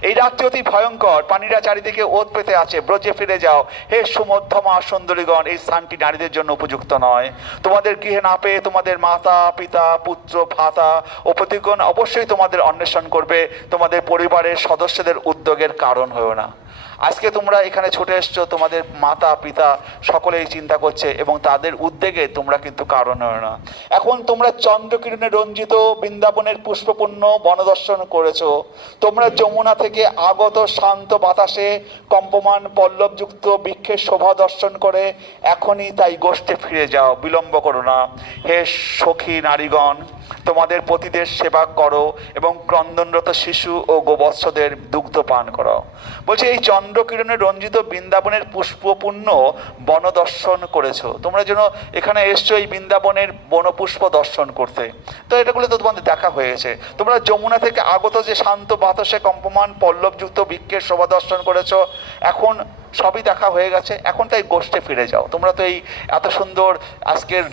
এই রাত্রি অতি ভয়ঙ্কর, প্রাণীরা চারিদিকে ওত পেতে আছে, ব্রজে ফিরে যাও হে সুমধ্যমা সুন্দরীগণ, এই স্থানটি নারীদের জন্য উপযুক্ত নয়। তোমাদের গৃহে না পেয়ে তোমাদের মাতা পিতা পুত্র ভ্রাতা ও প্রতিগণ অবশ্যই তোমাদের অন্বেষণ করবে, তোমাদের পরিবারের সদস্যদের উদ্যোগের কারণ হয়েও না। আজকে তোমরা এখানে ছুটে এসছো, তোমাদের মাতা পিতা সকলেই চিন্তা করছে এবং তাদের উদ্বেগে তোমরা কিন্তু কারণ হয় না। এখন তোমরা চন্দ্রকিরণে রঞ্জিত বৃন্দাবনের পুষ্পপূর্ণ বনদর্শন করেছো, তোমরা যমুনা থেকে আগত শান্ত বাতাসে কম্পমান পল্লবযুক্ত বৃক্ষের শোভা দর্শন করে এখনই তাই গোষ্ঠে ফিরে যাও, বিলম্ব করো না। হে সখী নারীগণ, তোমাদের পতিদের সেবা করো এবং ক্রন্দনরত শিশু ও গোবৎসদের দুগ্ধ পান করো। বলছে এই চন্দ্রকিরণে রঞ্জিত বৃন্দাবনের পুষ্পপূর্ণ বন দর্শন করেছো, তোমরা যেন এখানে এসছো এই বৃন্দাবনের বনপুষ্প দর্শন করতে। তো এটাগুলো তো তোমাদের দেখা হয়ে গেছে। তোমরা যমুনা থেকে আগত যে শান্ত বাতাসে কম্পমান পল্লবযুক্ত বৃক্ষের শোভা দর্শন করেছো, এখন সবই দেখা হয়ে গেছে, এখন তাই গোষ্ঠে ফিরে যাও। তোমরা তো এই এত সুন্দর আজকের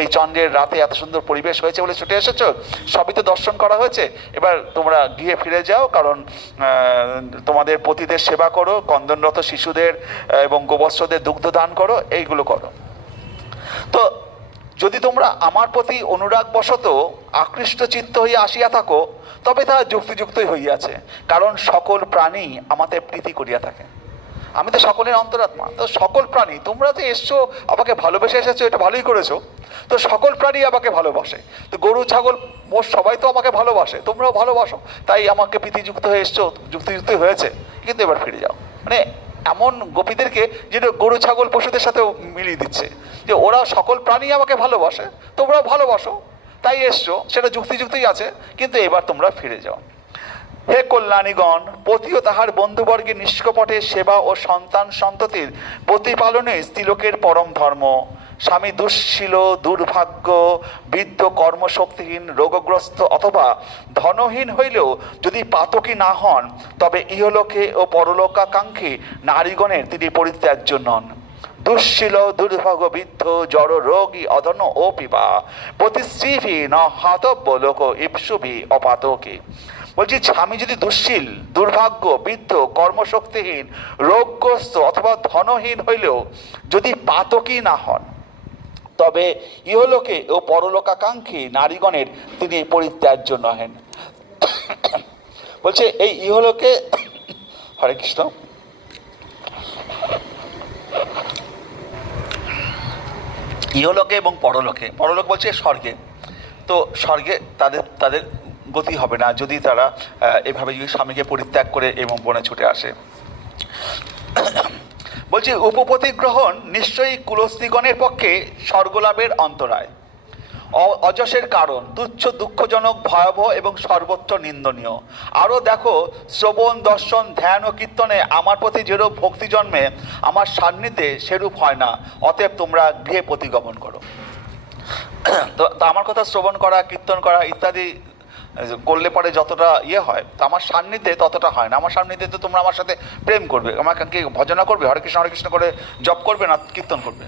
এই চন্দ্রের রাতে এত সুন্দর পরিবেশ হয়েছে বলে ছুটে এসেছো, সবই তো দর্শন করা হয়েছে, এবার তোমরা গিয়ে ফিরে যাও, কারণ তোমাদের পতিদের সেবা করো, ক্রন্দনরত শিশুদের এবং গোবৎসদের দুগ্ধ দান করো, এইগুলো করো। তো যদি তোমরা আমার প্রতি অনুরাগবশত আকৃষ্ট চিত্ত হইয়া আসিয়া থাকো, তবে তাহা যুক্তিযুক্তই হইয়াছে, কারণ সকল প্রাণী আমাদের প্রীতি করিয়া থাকে। আমি তো সকলের অন্তরাত্মা, তো সকল প্রাণী, তোমরা তো এসছো আমাকে ভালোবেসে এসেছো, এটা ভালোই করেছো। তো সকল প্রাণী আমাকে ভালোবাসে, তো গরু ছাগল মোষ সবাই তো আমাকে ভালোবাসে, তোমরাও ভালোবাসো, তাই আমাকে প্রীতিযুক্ত হয়ে এসছো, যুক্তিযুক্তই হয়েছে, কিন্তু এবার ফিরে যাও। মানে এমন গোপীদেরকে যেটা গরু ছাগল পশুদের সাথেও মিলিয়ে দিচ্ছে, যে ওরা সকল প্রাণী আমাকে ভালোবাসে, তোমরাও ভালোবাসো, তাই এসছো, সেটা যুক্তিযুক্তই আছে, কিন্তু এবার তোমরা ফিরে যাও। হে কল্যাণীগণ, পতিও তাহার বন্ধুবর্গের নিষ্কপটে সেবা ও সন্তান সন্ততির প্রতিপালনে স্ত্রীলোকের পরম ধর্ম। স্বামী দুঃশীল, দুর্ভাগ্য, বৃদ্ধ, কর্মশক্তিহীন, রোগগ্রস্ত অথবা ধনহীন হইলেও যদি পাতকী না হন, তবে ইহলোকে ও পরলোকাকাঙ্ক্ষী নারীগণের তিনি পরিত্যাজ্য নন। দুঃশীল, দুর্ভাগ্য, বৃদ্ধ, জড়, রোগী, অধন ও পিবা প্রতিশ্রীভি ন হাতব্য লোক ইপসুভি অপাতকে। বলছি স্বামী যদি দুঃশীল, দুর্ভাগ্য, বৃদ্ধ, কর্মশক্তিহীন, রোগগ্রস্ত অথবা ধনহীন হইলেও যদি পাতকী না হন, তবে ইহলোকে ও পরলোকাকাঙ্ক্ষী নারীগণের তিনি পরিত্যাজ্য নহেন। বলছে এই ইহলোকে, হরে কৃষ্ণ, ইহলোকে এবং পরলোকে, পরলোক বলছে স্বর্গে, তো স্বর্গে তাদের গতি হবে না যদি তারা এভাবে যদি স্বামীকে পরিত্যাগ করে এবং বনে ছুটে আসে। বলছি উপপতি গ্রহণ নিশ্চয়ই কুলস্ত্রীগণের পক্ষে স্বর্গলাভের অন্তরায়, অযশের কারণ, তুচ্ছ, দুঃখজনক, ভয়াবহ এবং সর্বত্র নিন্দনীয়। আরও দেখো, শ্রবণ, দর্শন, ধ্যান ও কীর্তনে আমার প্রতি যেরূপ ভক্তি জন্মে, আমার সান্নিধ্যে সেরূপ হয় না, অতএব তোমরা গৃহে প্রতিগমন করো। তো আমার কথা শ্রবণ করা, কীর্তন করা ইত্যাদি করলে পরে যতটা হয়, তো আমার সান্নিধ্যে ততটা হয় না। আমার সান্নিধ্যে তো তোমরা আমার সাথে প্রেম করবে, আমাকে ভজনা করবে, হরে কৃষ্ণ করে জপ করবে না, কীর্তন করবে।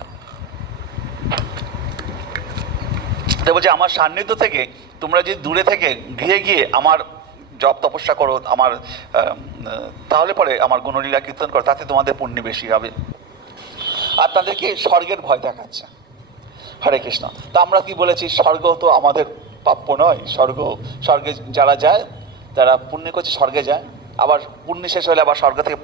তো বলছে আমার সান্নিধ্য থেকে তোমরা যদি দূরে থেকে গৃহে গিয়ে আমার জপ তপস্যা করো, আমার তাহলে পরে আমার গুণলীলা কীর্তন করো, তাতে তোমাদের পুণ্য বেশি হবে। আর তাদেরকে স্বর্গের ভয় দেখাচ্ছে। হরে কৃষ্ণ। তা আমরা কি বলেছি, স্বর্গ তো আমাদের প্রাপ্য নয়। স্বর্গে যারা যায় তারা পুণ্য করছে, স্বর্গে যায়, আবার পুণ্য শেষ হলে আবার স্বর্গ থেকে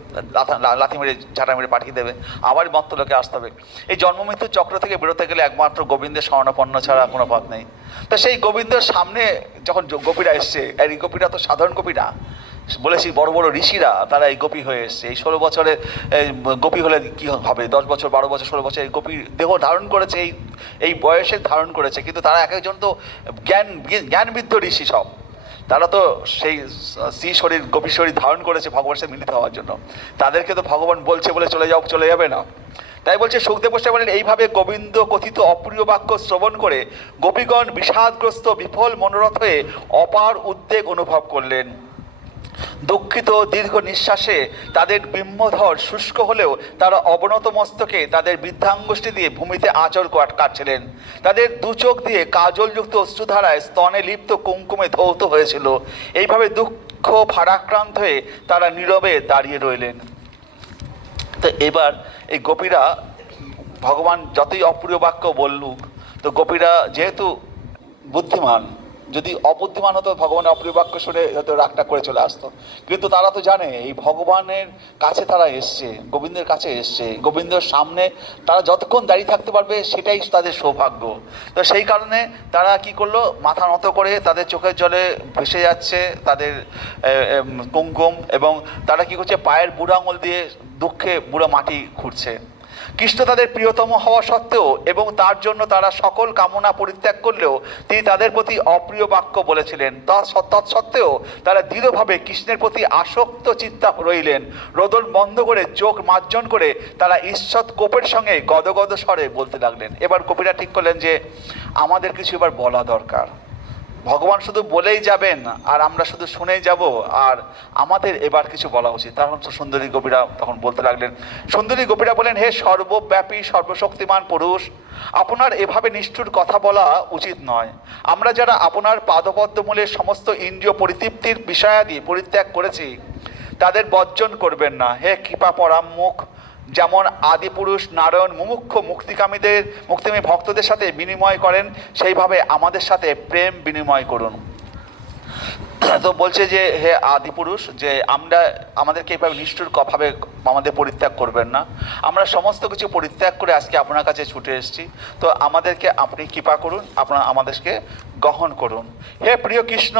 লাথি মেরে ঝাঁটা মেরে পাঠিয়ে দেবে, আবার মর্ত্যলোকে আসতে হবে। এই জন্মমৃত্যুর চক্র থেকে বেরোতে গেলে একমাত্র গোবিন্দের শরণাপন্ন ছাড়া কোনো পথ নেই। তো সেই গোবিন্দের সামনে যখন গোপীরা এসছে, এই গোপীরা তো সাধারণ গোপী না, বলেছি বড় বড় ঋষিরা তারা এই গোপী হয়ে এসছে। এই 16 বছরে গোপী হলে কি হবে, 10 বছর 12 বছর 16 বছর এই গোপী দেহ ধারণ করেছে, এই বয়সে ধারণ করেছে। কিন্তু তারা এক একজন তো জ্ঞানবিদ্ধ ঋষি সব। তারা তো সেই শ্রী শরীর গোপী শরীর ধারণ করেছে ভগবানের সাথে মিলিত হওয়ার জন্য। তাদেরকে তো ভগবান বলছে বলে চলে যাবে না। তাই বলছে সুখদেব গোস্বামী বলেন, এইভাবে গোবিন্দ কথিত অপ্রিয় বাক্য শ্রবণ করে গোপীগণ বিষাদগ্রস্ত বিফল মনোরথ হয়ে অপার উদ্বেগ অনুভব করলেন। দুঃখিত দীর্ঘ নিঃশ্বাসে তাদের বিম্বধর শুষ্ক হলেও তারা অবনত মস্তকে তাদের বৃদ্ধাঙ্গুষ্ঠী দিয়ে ভূমিতে আঁচড় কাটছিলেন। তাদের দু চোখ দিয়ে কাজলযুক্ত অশ্রুধারায় স্তনে লিপ্ত কুঙ্কুমে ধৌত হয়েছিল। এইভাবে দুঃখ ভারাক্রান্ত হয়ে তারা নীরবে দাঁড়িয়ে রইলেন। তো এবার এই গোপীরা, ভগবান যতই অপ্রিয় বাক্য বললুক, তো গোপীরা যেহেতু বুদ্ধিমান, যদি অবুদ্ধিমান হতো ভগবানের অপ্রিয় বাক্য শুনে হয়তো রাগটা করে চলে আসতো। কিন্তু তারা তো জানে এই ভগবানের কাছে তারা এসছে, গোবিন্দের কাছে এসছে, গোবিন্দের সামনে তারা যতক্ষণ দাঁড়িয়ে থাকতে পারবে সেটাই তাদের সৌভাগ্য। তো সেই কারণে তারা কি করলো, মাথা নত করে তাদের চোখের জলে ভেসে যাচ্ছে তাদের কুঙ্কুম, এবং তারা কি করছে, পায়ের বুড়ো আঙুল দিয়ে দুঃখে বুড়ো মাটি খুঁড়ছে। কৃষ্ণ তাদের প্রিয়তম হওয়া সত্ত্বেও এবং তার জন্য তারা সকল কামনা পরিত্যাগ করলেও তিনি তাদের প্রতি অপ্রিয় বাক্য বলেছিলেন। তৎসত্ত্বেও তারা দৃঢ়ভাবে কৃষ্ণের প্রতি আসক্ত চিত্তা রইলেন। রোদন বন্ধ করে চোখ মার্জন করে তারা ঈষৎ কোপের সঙ্গে গদগদ স্বরে বলতে লাগলেন। এবার কবিরা ঠিক করলেন যে আমাদের কিছু এবার বলা দরকার। ভগবান শুধু বলেই যাবেন আর আমরা শুধু শুনেই যাব, আর আমাদের এবার কিছু বলা উচিত। তখন সুন্দরী গোপীরা তখন বলতে লাগলেন। সুন্দরী গোপীরা বলেন, হে সর্বব্যাপী সর্বশক্তিমান পুরুষ, আপনার এভাবে নিষ্ঠুর কথা বলা উচিত নয়। আমরা যারা আপনার পাদপদ্মমূলের সমস্ত ইন্দ্রিয় পরিতৃপ্তির বিষয়াদি পরিত্যাগ করেছি তাদের বর্জন করবেন না। হে কৃপা পরামুখ, যেমন আদিপুরুষ নারায়ণ মুমুক্ষ মুক্তিমী ভক্তদের সাথে বিনিময় করেন, সেইভাবে আমাদের সাথে প্রেম বিনিময় করুন। তো বলছে যে হে আদিপুরুষ, যে আমাদেরকে এইভাবে নিষ্ঠুরভাবে আমাদের পরিত্যাগ করবেন না। আমরা সমস্ত কিছু পরিত্যাগ করে আজকে আপনার কাছে ছুটে এসেছি। তো আমাদেরকে আপনি কৃপা করুন, আপনারা আমাদেরকে গ্রহণ করুন। হে প্রিয় কৃষ্ণ,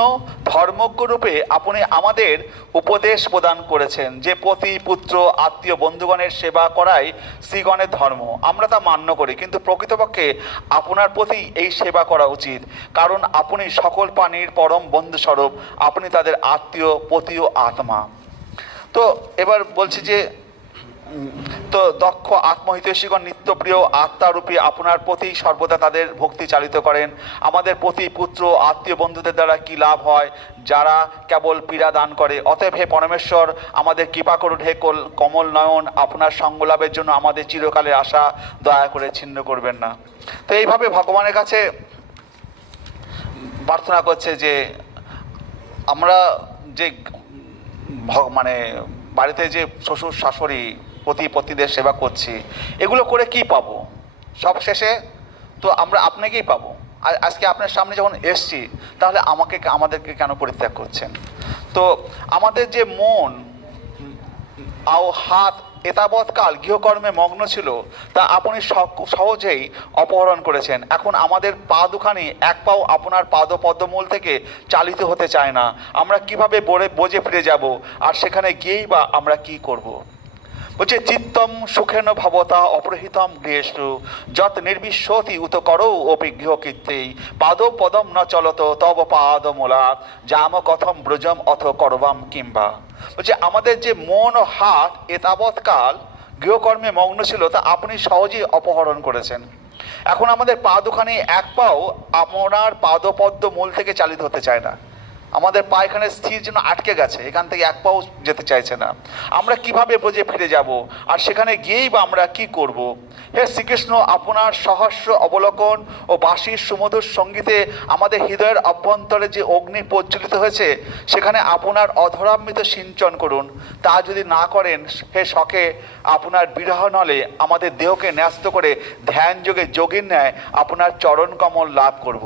ধর্মজ্ঞ রূপে আপনি আমাদের উপদেশ প্রদান করেছেন যে পতি পুত্র আত্মীয় বন্ধুগণের সেবা করাই শ্রীগণের ধর্ম। আমরা তা মান্য করি, কিন্তু প্রকৃতপক্ষে আপনার প্রতি এই সেবা করা উচিত, কারণ আপনি সকল প্রাণীর পরম বন্ধুস্বরূপ, আপনি তাদের আত্মীয় পতি ও আত্মা। তো এবার বলছি যে তো দক্ষ আত্মহিতৈষীগণ নিত্যপ্রিয় আত্মারূপী আপনার প্রতি সর্বদা তাদের ভক্তি চালিত করেন। আমাদের প্রতি পুত্র আত্মীয় বন্ধুদের দ্বারা কি লাভ হয়, যারা কেবল পীড়া দান করে? অতএব হে পরমেশ্বর, আমাদের কৃপা করুন। হে কমল নয়ন, আপনার সঙ্গ লাভের জন্য আমাদের চিরকালের আশা দয়া করে ছিন্ন করবেন না। তো এইভাবে ভগবানের কাছে প্রার্থনা করছে যে আমরা যে মানে বাড়িতে যে শ্বশুর শাশুড়ি পতিদের সেবা করছি, এগুলো করে কি পাবো? সব শেষে তো আমরা আপনাকেই পাবো। আর আজকে আপনার সামনে যখন এসছি, তাহলে আমাদেরকে কেন পরিত্যাগ করছেন? তো আমাদের যে মন ও হাত এতাবৎকাল গৃহকর্মে মগ্ন ছিল, তা আপনি সহজেই অপহরণ করেছেন। এখন আমাদের পা দুখানি এক পাও আপনার পাদপদ্মমূল থেকে চালিত হতে চায় না। আমরা কিভাবে বোঝে ফিরে যাব, আর সেখানে গিয়েই বা আমরা কি করব? বলছে চিত্তম সুখেন ভবতা অপরহিতম গৃহেষু যত নির্বিশ্বতি উত করৌ অপি গৃহকীর্তেই পাদ পদম ন চলত তব পাদমূলাৎ জাম কথম ব্রজম অথ করবাম কিংবা। বলছে আমাদের যে মন ও হাত এতাবৎকাল গৃহকর্মে মগ্ন ছিল, তা আপনি সহজেই অপহরণ করেছেন। এখন আমাদের পা দুখানি এক পাও আপনার পাদপদ্ম মূল থেকে চালিত হতে চায় না। আমাদের পা এখানে স্থির যেন আটকে গেছে, এখান থেকে এক পাও যেতে চাইছে না। আমরা কিভাবে ব্রজে ফিরে যাব, আর সেখানে গিয়েই বা আমরা কি করব? হে শ্রীকৃষ্ণ, আপনার সহস্র অবলোকন ও বাঁশির সুমধুর সঙ্গীতে আমাদের হৃদয়ের অভ্যন্তরে যে অগ্নি প্রজ্বলিত হয়েছে, সেখানে আপনার অধরামৃত সিঞ্চন করুন। তা যদি না করেন, হে শখে আপনার বিরহ নলে আমাদের দেহকে ন্যস্ত করে ধ্যান যোগে যোগীর ন্যায় আপনার চরণ কমল লাভ করব।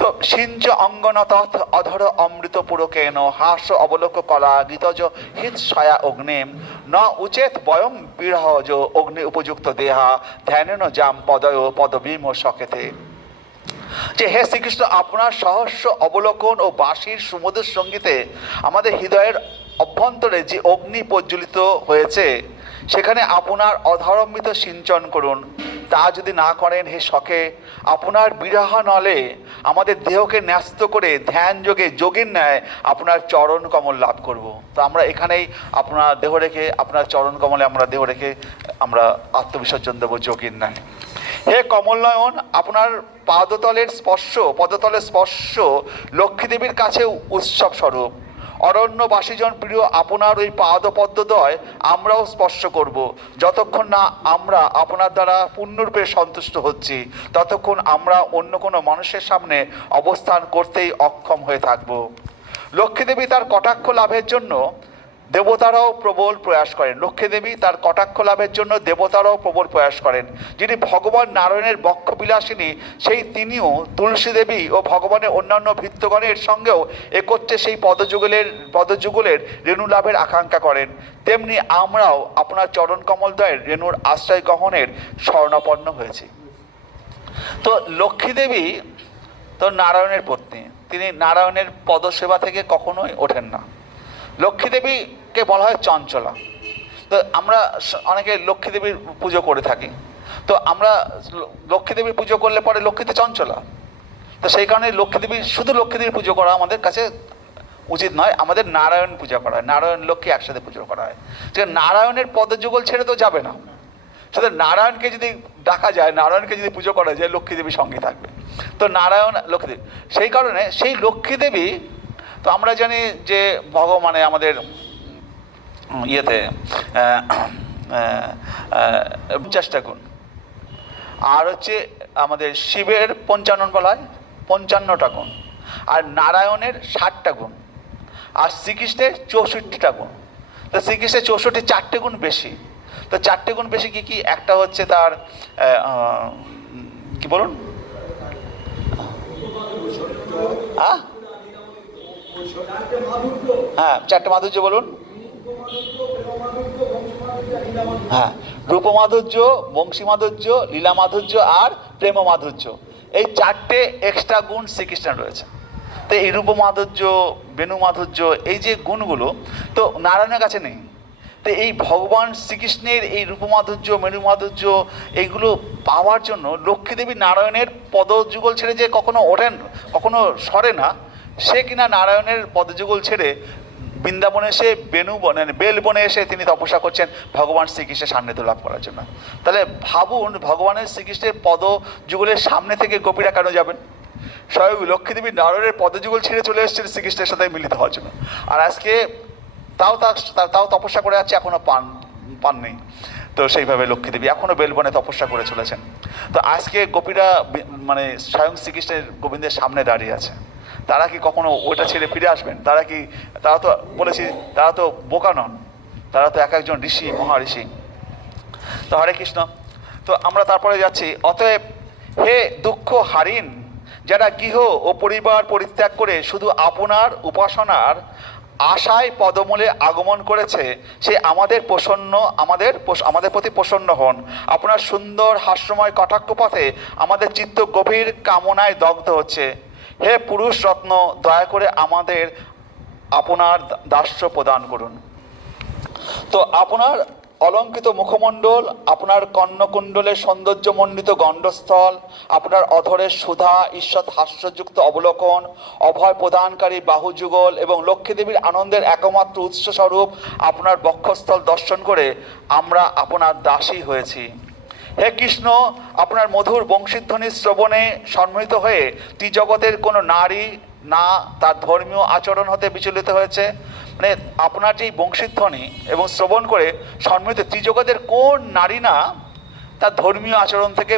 তো সিঞ্চ অঙ্গন তথ অধর অমৃত পুরকেন হাস অবলোক কলা গীতজ হিত সয়া অগ্নিম ন উচেত বয়ং বিরহজ অগ্নি উপযুক্ত দেহা ধ্যানেন জাম পদয় পদবিম সকেতে। যে হে শ্রীকৃষ্ণ, আপনার সহস্র অবলোকন ও বাঁশির সুমধুর সঙ্গীতে আমাদের হৃদয়ের অভ্যন্তরে যে অগ্নি প্রজ্বলিত হয়েছে, সেখানে আপনার অধরমৃত সিঞ্চন করুন। তা যদি না করেন, হে শখে আপনার বিরহ নলে আমাদের দেহকে ন্যস্ত করে ধ্যান যোগে যোগীর ন্যায় আপনার চরণ কমল লাভ করব। তো আমরা এখানেই আপনার দেহ রেখে, আপনার চরণ কমলে আমরা দেহ রেখে আমরা আত্মবিসর্জন দেবো যোগীর ন্যায়। হে কমলনয়ন, আপনার পদতলের স্পর্শ লক্ষ্মীদেবীর কাছে উৎসব স্বরূপ। অরণ্যবাসীজন প্রিয় আপনার ওই পাদপদ্মদ্বয় আমরাও স্পর্শ করব। যতক্ষণ না আমরা আপনার দ্বারা পূর্ণরূপে সন্তুষ্ট হচ্ছি, ততক্ষণ আমরা অন্য কোনো মানুষের সামনে অবস্থান করতেই অক্ষম হয়ে থাকব। লক্ষ্মীদেবী তার কটাক্ষ লাভের জন্য দেবতারাও প্রবল প্রয়াস করেন। লক্ষ্মীদেবী তার কটাক্ষ লাভের জন্য দেবতারাও প্রবল প্রয়াস করেন। যিনি ভগবান নারায়ণের বক্ষবিলাসিনী, সেই তিনিও তুলসী দেবী ও ভগবানের অন্যান্য ভৃত্যগণের সঙ্গেও একত্রে সেই পদযুগলের রেণু লাভের আকাঙ্ক্ষা করেন। তেমনি আমরাও আপনার চরণ কমলদয়ের রেণুর আশ্রয় গ্রহণের শরণাপন্ন হয়েছি। তো লক্ষ্মীদেবী তো নারায়ণের পত্নী, তিনি নারায়ণের পদসেবা থেকে কখনোই ওঠেন না। লক্ষ্মীদেবীকে বলা হয় চঞ্চলা। তো আমরা অনেকে লক্ষ্মীদেবীর পুজো করে থাকি। তো আমরা লক্ষ্মীদেবীর পুজো করলে পরে লক্ষ্মীতে চঞ্চলা, তো সেই কারণে শুধু লক্ষ্মীদেবীর পুজো করা আমাদের কাছে উচিত নয়। আমাদের নারায়ণ পূজা করা হয়, নারায়ণ লক্ষ্মী একসাথে পুজো করা হয়। যে নারায়ণের পদযুগল ছেড়ে তো যাবে না, শুধু নারায়ণকে যদি ডাকা যায়, নারায়ণকে যদি পুজো করা যায়, লক্ষ্মীদেবী সঙ্গে থাকবে। তো নারায়ণ লক্ষ্মীদেবী, সেই কারণে সেই লক্ষ্মীদেবী, তো আমরা জানি যে ভগবানে আমাদের ইয়েতে 50টা গুণ, আর হচ্ছে আমাদের শিবের 55 বলা হয় 55টা গুণ, আর নারায়ণের 60টা গুণ, আর শ্রীকৃষ্ণের 64টা গুণ। তো শ্রীকৃষ্ণের 4টে গুণ বেশি। তো 4টে গুণ বেশি কি কি? একটা হচ্ছে তার কি বলুন, হ্যাঁ 4টে মাধুর্য বলুন। হ্যাঁ, রূপমাধুর্য, বংশী মাধুর্য, লীলা মাধুর্য আর প্রেম মাধুর্য, এই 4টে এক্সট্রা গুণ শ্রীকৃষ্ণের রয়েছে। তো এই রূপমাধুর্য, বেণু মাধুর্য, এই যে গুণগুলো তো নারায়ণের কাছে নেই। তো এই ভগবান শ্রীকৃষ্ণের এই রূপমাধুর্য, মেরু মাধুর্য, এইগুলো পাওয়ার জন্য লক্ষ্মীদেবী নারায়ণের পদযুগল ছেড়ে যে কখনো সরে না, সে কিনা নারায়ণের পদযুগল ছেড়ে বৃন্দাবনে এসে বেল বনে এসে তিনি তপস্যা করছেন ভগবান শ্রীকৃষ্ণের সান্নিধ্য লাভ করার জন্য। তাহলে ভাবুন, ভগবানের শ্রীকৃষ্ণের পদযুগলের সামনে থেকে গোপীরা কেন যাবেন? স্বয়ং লক্ষ্মীদেবী নারায়ণের পদযুগল ছেড়ে চলে এসেছেন শ্রীকৃষ্ণের সাথে মিলিত হওয়ার জন্য। আর আজকে তাও তপস্যা করে যাচ্ছে, এখনও পাননি। তো সেইভাবে লক্ষ্মীদেবী এখনও বেলবনে তপস্যা করে চলেছেন। তো আজকে গোপীরা মানে স্বয়ং শ্রীকৃষ্ণের গোবিন্দের সামনে দাঁড়িয়ে আছে। তারা কি কখনো ওটা ছেড়ে ফিরে আসবেন? তারা তো বলেছি, তারা তো বোকা নন, তারা তো এক একজন ঋষি, মহাঋষি। তো হরে কৃষ্ণ। তো আমরা তারপরে যাচ্ছি। অতএব হে দুঃখ হারিন, যারা গৃহ ও পরিবার পরিত্যাগ করে শুধু আপনার উপাসনার আশায় পদমূলে আগমন করেছে, সে আমাদের প্রতি প্রসন্ন হন। আপনার সুন্দর হাস্যময় কটাক্ষপথে আমাদের চিত্ত গভীর কামনায় দগ্ধ হচ্ছে। হে পুরুষ রত্ন, দয়া করে আমাদের আপনার দাস্য প্রদান করুন। তো আপনার অলঙ্কৃত মুখমণ্ডল, আপনার কর্ণকুণ্ডলের সৌন্দর্যমণ্ডিত গণ্ডস্থল, আপনার অধরের সুধা ঈষৎ হাস্যযুক্ত অবলোকন, অভয় প্রদানকারী বাহুযুগল এবং লক্ষ্মীদেবীর আনন্দের একমাত্র উৎসস্বরূপ আপনার বক্ষস্থল দর্শন করে আমরা আপনার দাসী হয়েছি। হে কৃষ্ণ, আপনার মধুর বংশীধ্বনি শ্রবণে সম্মোহিত হয়ে ত্রিজগতের কোনো নারী না তার ধর্মীয় আচরণ হতে বিচলিত হয়েছে, মানে আপনার যেই বংশীধ্বনি এবং শ্রবণ করে সম্মিলিত ত্রিজগতের কোন নারী না তার ধর্মীয় আচরণ থেকে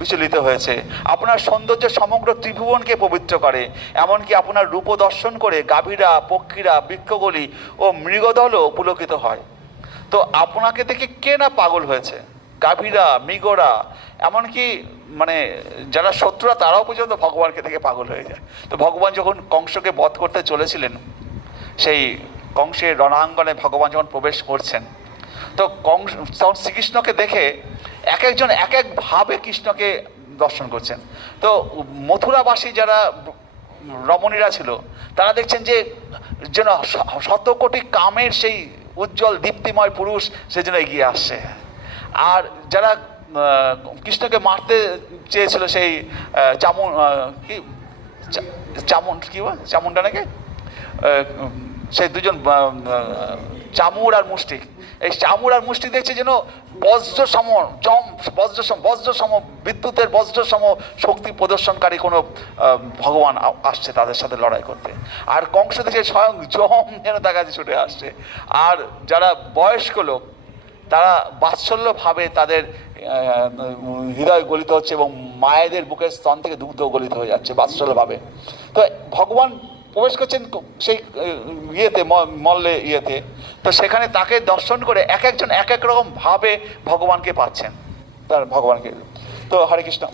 বিচলিত হয়েছে। আপনার সৌন্দর্য সমগ্র ত্রিভুবনকে পবিত্র করে, এমনকি আপনার রূপ দর্শন করে গাভীরা, পক্ষীরা, বৃক্ষগুলি ও মৃগদলও পুলকিত হয়। তো আপনাকে দেখে কে না পাগল হয়েছে, গাভীরা, মৃগরা, এমনকি মানে যারা শত্রুরা তারাও পর্যন্ত ভগবানকে দেখে পাগল হয়ে যায়। তো ভগবান যখন কংসকে বধ করতে চলেছিলেন, সেই কংসের রণাঙ্গনে ভগবান যখন প্রবেশ করছেন, তো কংস তখন শ্রীকৃষ্ণকে দেখে এক একজন এক একভাবে কৃষ্ণকে দর্শন করছেন। তো মথুরাবাসী যারা রমণীরা ছিল তারা দেখছেন যে যেন শত কোটি কামের সেই উজ্জ্বল দীপ্তিময় পুরুষ সেজন্য এগিয়ে আসছে। আর যারা কৃষ্ণকে মারতে চেয়েছিল সেই চামুন্ডা নাকি সেই দুজন চামুর আর মুষ্টিক, এই চামুর আর মুষ্টিক দেখছে যেন বজ্র সম বিদ্যুতের বজ্র সম শক্তি প্রদর্শনকারী কোনো ভগবান আসছে তাদের সাথে লড়াই করতে। আর কংস দেখছে স্বয়ং যম যেন তার কাছে ছুটে আসছে। আর যারা বয়স্ক লোক তারা বাৎসল্যভাবে তাদের হৃদয় গলিত হচ্ছে এবং মায়েদের বুকের স্তন থেকে দুগ্ধ গলিত হয়ে যাচ্ছে বাৎসল্যভাবে। তো ভগবান প্রবেশ করছেন সেই ইয়েতে, মল্লে ইয়েতে, তো সেখানে তাকে দর্শন করে এক একজন এক এক রকম ভাবে ভগবানকে পাচ্ছেন, তার ভগবানকে। তো হরে কৃষ্ণ।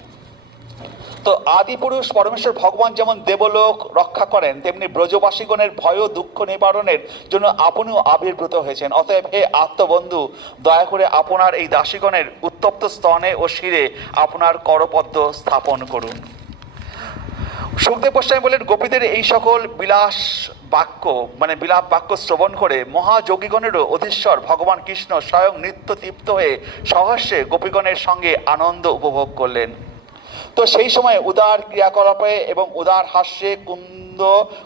তো আদিপুরুষ পরমেশ্বর ভগবান যেমন দেবলোক রক্ষা করেন, তেমনি ব্রজবাসীগণের ভয় ও দুঃখ নিবারণের জন্য আপনিও আবির্ভূত হয়েছেন। অতএব হে আত্মবন্ধু, দয়া করে আপনার এই দাসীগণের উত্তপ্ত স্তনে ও শিরে আপনার করপদ্ম স্থাপন করুন। সুখদেব গোস্বামী বলেন, গোপীদের এই সকল বিলাস বাক্য মানে বিলাপ বাক্য শ্রবণ করে মহাযোগীগণেরও অধীশ্বর ভগবান কৃষ্ণ স্বয়ং নিত্য তৃপ্ত হয়ে সহস্যে গোপীগণের সঙ্গে আনন্দ উপভোগ করলেন। তো সেই সময় উদার ক্রিয়াকলাপে এবং উদার হাস্যে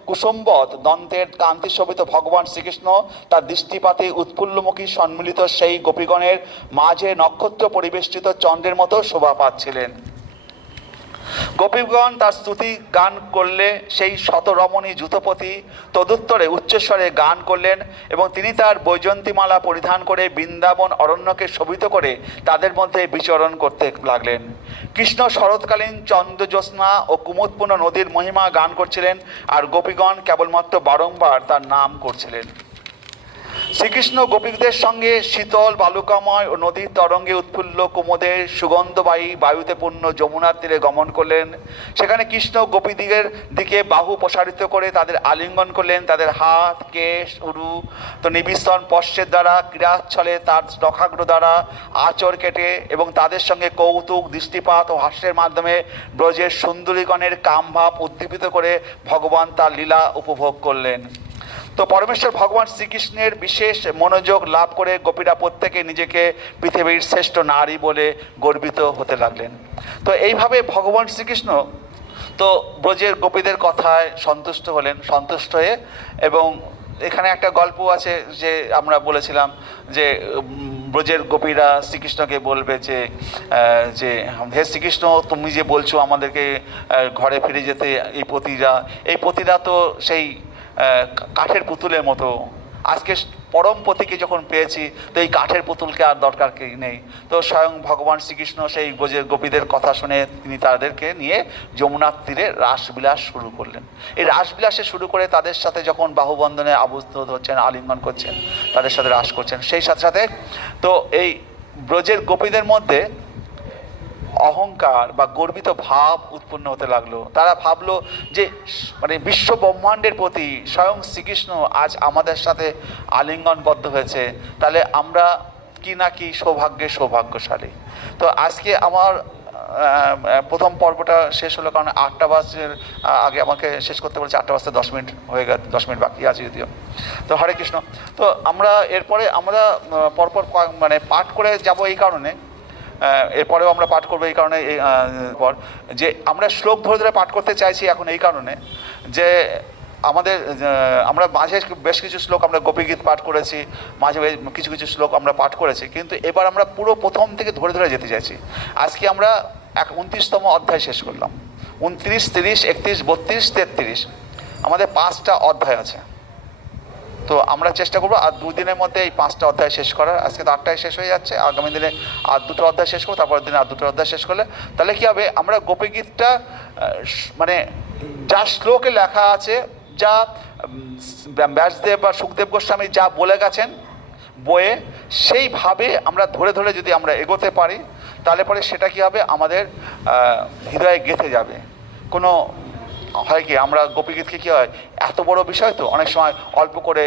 কুসুম্বদ দন্তের কান্তি শোভিত ভগবান শ্রীকৃষ্ণ তার দৃষ্টিপাতে উৎফুল্লমুখী সম্মিলিত সেই গোপীগণের মাঝে নক্ষত্র পরিবেষ্টিত চন্দ্রের মতো শোভা পাচ্ছিলেন। গোপীগণ তার স্তুতি গান করলে সেই শতরমণী যূথপতি তদুত্তরে উচ্চস্বরে গান করলেন এবং তিনি তার বৈজয়ন্তীমালা পরিধান করে বৃন্দাবন অরণ্যকে শোভিত করে তাদের মধ্যে বিচরণ করতে লাগলেন। কৃষ্ণ শরৎকালীন চন্দ্রজ্যোৎস্না ও কুমুদপূর্ণ নদীর মহিমা গান করছিলেন, আর গোপীগণ কেবলমাত্র বারংবার তার নাম করছিলেন। শ্রীকৃষ্ণ গোপীদের সঙ্গে শীতল বালুকাময় ও নদীর তরঙ্গে উৎফুল্ল কুমুদের সুগন্ধবাহী বায়ুতে পূর্ণ যমুনার তীরে গমন করলেন। সেখানে কৃষ্ণ গোপীদিগের দিকে বাহু প্রসারিত করে তাদের আলিঙ্গন করলেন, তাদের হাত, কেশ, উরু তো নিবিস্তন পশ্চের দ্বারা ক্রীড়াচ্ছলে তার নখাগ্র দ্বারা আঁচড় কেটে এবং তাদের সঙ্গে কৌতুক দৃষ্টিপাত ও হাস্যের মাধ্যমে ব্রজের সুন্দরীগণের কামভাব উদ্দীপিত করে ভগবান তার লীলা উপভোগ করলেন। তো পরমেশ্বর ভগবান শ্রীকৃষ্ণের বিশেষ মনোযোগ লাভ করে গোপীরা প্রত্যেকে নিজেকে পৃথিবীর শ্রেষ্ঠ নারী বলে গর্বিত হতে লাগলেন। তো এইভাবে ভগবান শ্রীকৃষ্ণ তো ব্রজের গোপীদের কথায় সন্তুষ্ট হলেন, সন্তুষ্ট হয়ে এবং এখানে একটা গল্প আছে যে আমরা বলেছিলাম যে ব্রজের গোপীরা শ্রীকৃষ্ণকে বলবে যে যে হে শ্রীকৃষ্ণ, তুমি যে বলছো আমাদেরকে ঘরে ফিরে যেতে, এই পতিরা তো সেই কাঠের পুতুলের মতো, আজকে পরম পতিকে যখন পেয়েছি তো এই কাঠের পুতুলকে আর দরকার নেই। তো স্বয়ং ভগবান শ্রীকৃষ্ণ সেই গোপীদের কথা শুনে তিনি তাদেরকে নিয়ে যমুনার তীরে রাসবিলাস শুরু করলেন। এই রাসবিলাসে শুরু করে তাদের সাথে যখন বাহুবন্ধনে আবদ্ধ হচ্ছেন, আলিঙ্গন করছেন, তাদের সাথে রাস করছেন, সেই সাথে সাথে তো এই ব্রজের গোপীদের মধ্যে অহংকার বা গর্বিত ভাব উৎপন্ন হতে লাগলো। তারা ভাবলো যে মানে বিশ্ব ব্রহ্মাণ্ডের প্রতি স্বয়ং শ্রীকৃষ্ণ আজ আমাদের সাথে আলিঙ্গনবদ্ধ হয়েছে, তাহলে আমরা কি না কি সৌভাগ্যশালী। তো আজকে আমার প্রথম পর্বটা শেষ হলো, কারণ 8টা বাজের আগে আমাকে শেষ করতে বলছে, 8টা বাজতে 10 মিনিট হয়ে গেছে, 10 মিনিট বাকি আছে যদিও। তো হরে কৃষ্ণ। তো আমরা এরপরে আমরা পরপর মানে পাঠ করে যাব, এই কারণে এরপরেও আমরা পাঠ করবো এই কারণে পর যে আমরা শ্লোক ধরে ধরে পাঠ করতে চাইছি এখন, এই কারণে যে আমরা মাঝে বেশ কিছু শ্লোক আমরা গোপীগীত পাঠ করেছি, মাঝে কিছু কিছু শ্লোক আমরা পাঠ করেছি, কিন্তু এবার আমরা পুরো প্রথম থেকে ধরে ধরে যেতে চাইছি। আজকে আমরা 29তম অধ্যায় শেষ করলাম, 29, 30, 31, 32, 33। আমাদের 5টা অধ্যায় আছে। তো আমরা চেষ্টা করবো আর 2 দিনের মধ্যে এই 5টা অধ্যায় শেষ করার। আজকে তো 8টায় শেষ হয়ে যাচ্ছে, আগামী দিনে আর 2টো অধ্যায় শেষ করবো, তারপরের দিনে আর 2টো অধ্যায় শেষ করলে তাহলে কী হবে, আমরা গোপীগীতটা মানে যা শ্লোকে লেখা আছে, যা ব্যাসদেব বা সুখদেব গোস্বামী যা বলে গেছেন বইয়ে, সেইভাবে আমরা ধরে ধরে যদি আমরা এগোতে পারি তাহলে পরে সেটা কী হবে, আমাদের হৃদয়ে গেঁথে যাবে। কোনো হয় কি, আমরা গোপীগীতকে কী হয়, এত বড় বিষয় তো অনেক সময় অল্প করে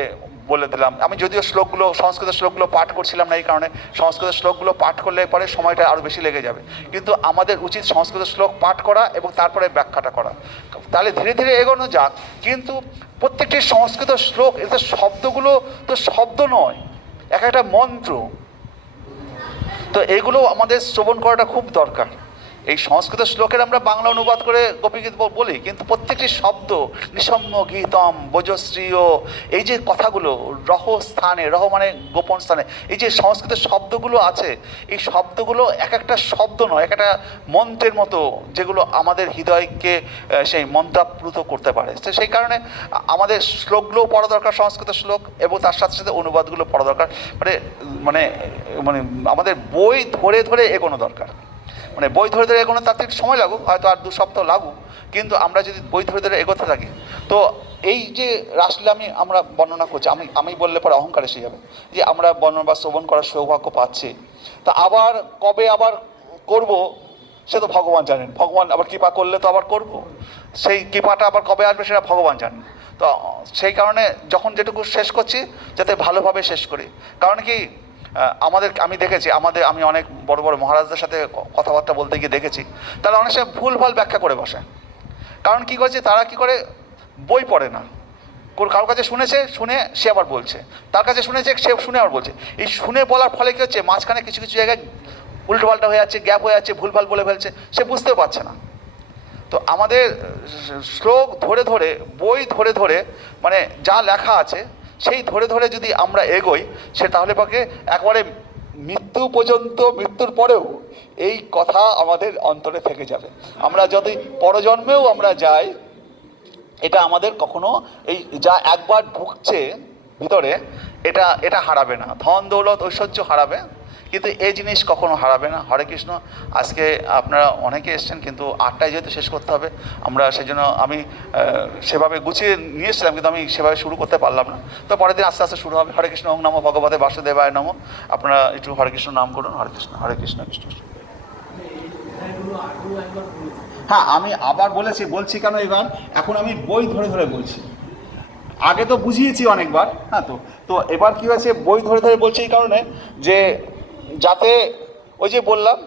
বলে দিলাম। আমি যদিও শ্লোকগুলো, সংস্কৃত শ্লোকগুলো পাঠ করছিলাম না, এই কারণে সংস্কৃত শ্লোকগুলো পাঠ করলে পরে সময়টা আরও বেশি লেগে যাবে, কিন্তু আমাদের উচিত সংস্কৃত শ্লোক পাঠ করা এবং তারপরে ব্যাখ্যাটা করা, তাহলে ধীরে ধীরে এগোনো যাক। কিন্তু প্রত্যেকটি সংস্কৃত শ্লোক, এতে শব্দগুলো তো শব্দ নয়, এক একটা মন্ত্র। তো এগুলো আমাদের শ্রবণ করাটা খুব দরকার। এই সংস্কৃত শ্লোকের আমরা বাংলা অনুবাদ করে গোপীগীত বলি, কিন্তু প্রত্যেকটি শব্দ, নিঃসম্য গীতম ভজশ্রীয়, এই যে কথাগুলো, রহ স্থানে, রহ মানে গোপন স্থানে, এই যে সংস্কৃত শব্দগুলো আছে, এই শব্দগুলো এক একটা শব্দ নয়, এক একটা মন্ত্রের মতো, যেগুলো আমাদের হৃদয়কে সেই মন্ত্রাপ্লুত করতে পারে। তো সেই কারণে আমাদের শ্লোকগুলোও পড়া দরকার, সংস্কৃত শ্লোক, এবং তার সাথে সাথে অনুবাদগুলো পড়া দরকার। মানে মানে মানে আমাদের বই ধরে ধরে এগোনো দরকার। মানে বই ধরে ধরে এগোনো, তার থেকে সময় লাগুক, হয়তো আর 2 সপ্তাহ লাগুক, কিন্তু আমরা যদি বই ধরে ধরে এগোতে থাকি, তো এই যে রাসলীলা আমরা বর্ণনা করছি, আমি বললে পরে অহংকার এসে যাবে যে আমরা বর্ণনা বা শ্রবণ করার সৌভাগ্য পাচ্ছি। তা আবার কবে আবার করব সে তো ভগবান জানেন, ভগবান আবার কৃপা করলে তো আবার করব, সেই কৃপাটা আবার কবে আসবে সেটা ভগবান জানেন। তো সেই কারণে যখন যেটুকু শেষ করছি যাতে ভালোভাবে শেষ করি। কারণ কি, আমি দেখেছি, আমি অনেক বড় বড় মহারাজদের সাথে কথাবার্তা বলতে গিয়ে দেখেছি, তারা অনেক সময় ভুলভাল ব্যাখ্যা করে বসে। কারণ কী করছে, তারা কী করে, বই পড়ে না, কারোর কাছে শুনে সে আবার বলছে, তার কাছে শুনেছে সে শুনে আবার বলছে। এই শুনে বলার ফলে কী হচ্ছে, মাঝখানে কিছু কিছু জায়গায় উল্টোপাল্টা হয়ে যাচ্ছে, গ্যাপ হয়ে যাচ্ছে, ভুলভাল বলে ফেলছে, সে বুঝতেও পারছে না। তো আমাদের শ্লোক ধরে ধরে, বই ধরে ধরে, মানে যা লেখা আছে সেই ধরে ধরে যদি আমরা এগোই, সে তাহলে পক্ষে একবারে মৃত্যু পর্যন্ত, মৃত্যুর পরেও এই কথা আমাদের অন্তরে থেকে যাবে। আমরা যদি পরজন্মেও আমরা যাই, এটা আমাদের কখনো, এই যা একবার ঢুকছে ভিতরে, এটা হারাবে না। ধন দৌলত ঐশ্বর্য হারাবে, কিন্তু এই জিনিস কখনো হারাবে না। হরে কৃষ্ণ। আজকে আপনারা অনেকে এসছেন, কিন্তু 8টায় যেহেতু শেষ করতে হবে, আমরা সেই জন্য আমি সেভাবে গুছিয়ে নিয়ে এসেছিলাম, কিন্তু আমি সেভাবে শুরু করতে পারলাম না। তো পরের দিন আস্তে আস্তে শুরু হবে। হরে কৃষ্ণ। ওম নমো ভগবতে বাসুদেবায় নমঃ। আপনারা একটু হরে কৃষ্ণ নাম করুন। হরে কৃষ্ণ, হরে কৃষ্ণ, কৃষ্ণ। হ্যাঁ, আমি আবার বলছি কেন এবার, এখন আমি বই ধরে ধরে বলছি। আগে তো বুঝিয়েছি অনেকবার, হ্যাঁ। তো এবার কী হয়েছে, বই ধরে ধরে বলছি এই কারণে যে যাতে ওই যে বললাম,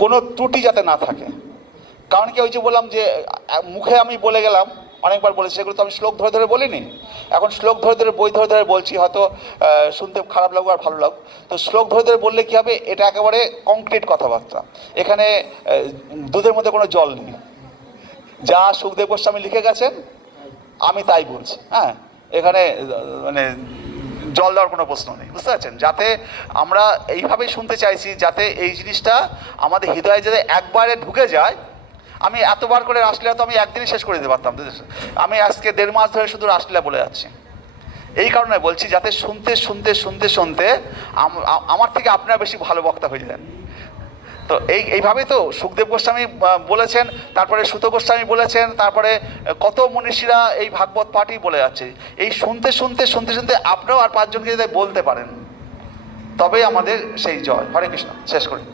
কোনো ত্রুটি যাতে না থাকে। কারণ কি, ওই যে বললাম যে মুখে আমি বলে গেলাম, অনেকবার বলেছি, সেগুলো তো আমি শ্লোক ধরে ধরে বলিনি। এখন শ্লোক ধরে ধরে, বই ধরে ধরে বলছি, হয়তো শুনতে খারাপ লাগুক আর ভালো লাগুক। তো শ্লোক ধরে ধরে বললে কী হবে, এটা একেবারে কংক্রিট কথাবার্তা। এখানে দুধের মধ্যে কোনো জল নেই। যা সুখদেব গোস্বামী লিখে গেছেন আমি তাই বলছি, হ্যাঁ। এখানে মানে জল দেওয়ার কোনো প্রশ্ন নেই, বুঝতে পারছেন? যাতে আমরা এইভাবেই শুনতে চাইছি, যাতে এই জিনিসটা আমাদের হৃদয়ে যাতে একবারে ঢুকে যায়। আমি এতবার করে রাসলীলা তো আমি একদিনই শেষ করে দিতে পারতাম, আমি আজকে 1.5 মাস ধরে শুধু রাসলীলা বলে যাচ্ছি। এই কারণে বলছি, যাতে শুনতে শুনতে শুনতে শুনতে আমার থেকে আপনারা বেশি ভালো বক্তা হয়ে যান। তো এইভাবেই তো সুখদেব গোস্বামী বলেছেন, তারপরে সুত গোস্বামী বলেছেন, তারপরে কত মনীষীরা এই ভাগবত পাঠই বলে যাচ্ছে। এই শুনতে শুনতে শুনতে শুনতে আপনারাও আর 5 জনকে যদি বলতে পারেন, তবেই আমাদের সেই জয়। হরে কৃষ্ণ। শেষ করি।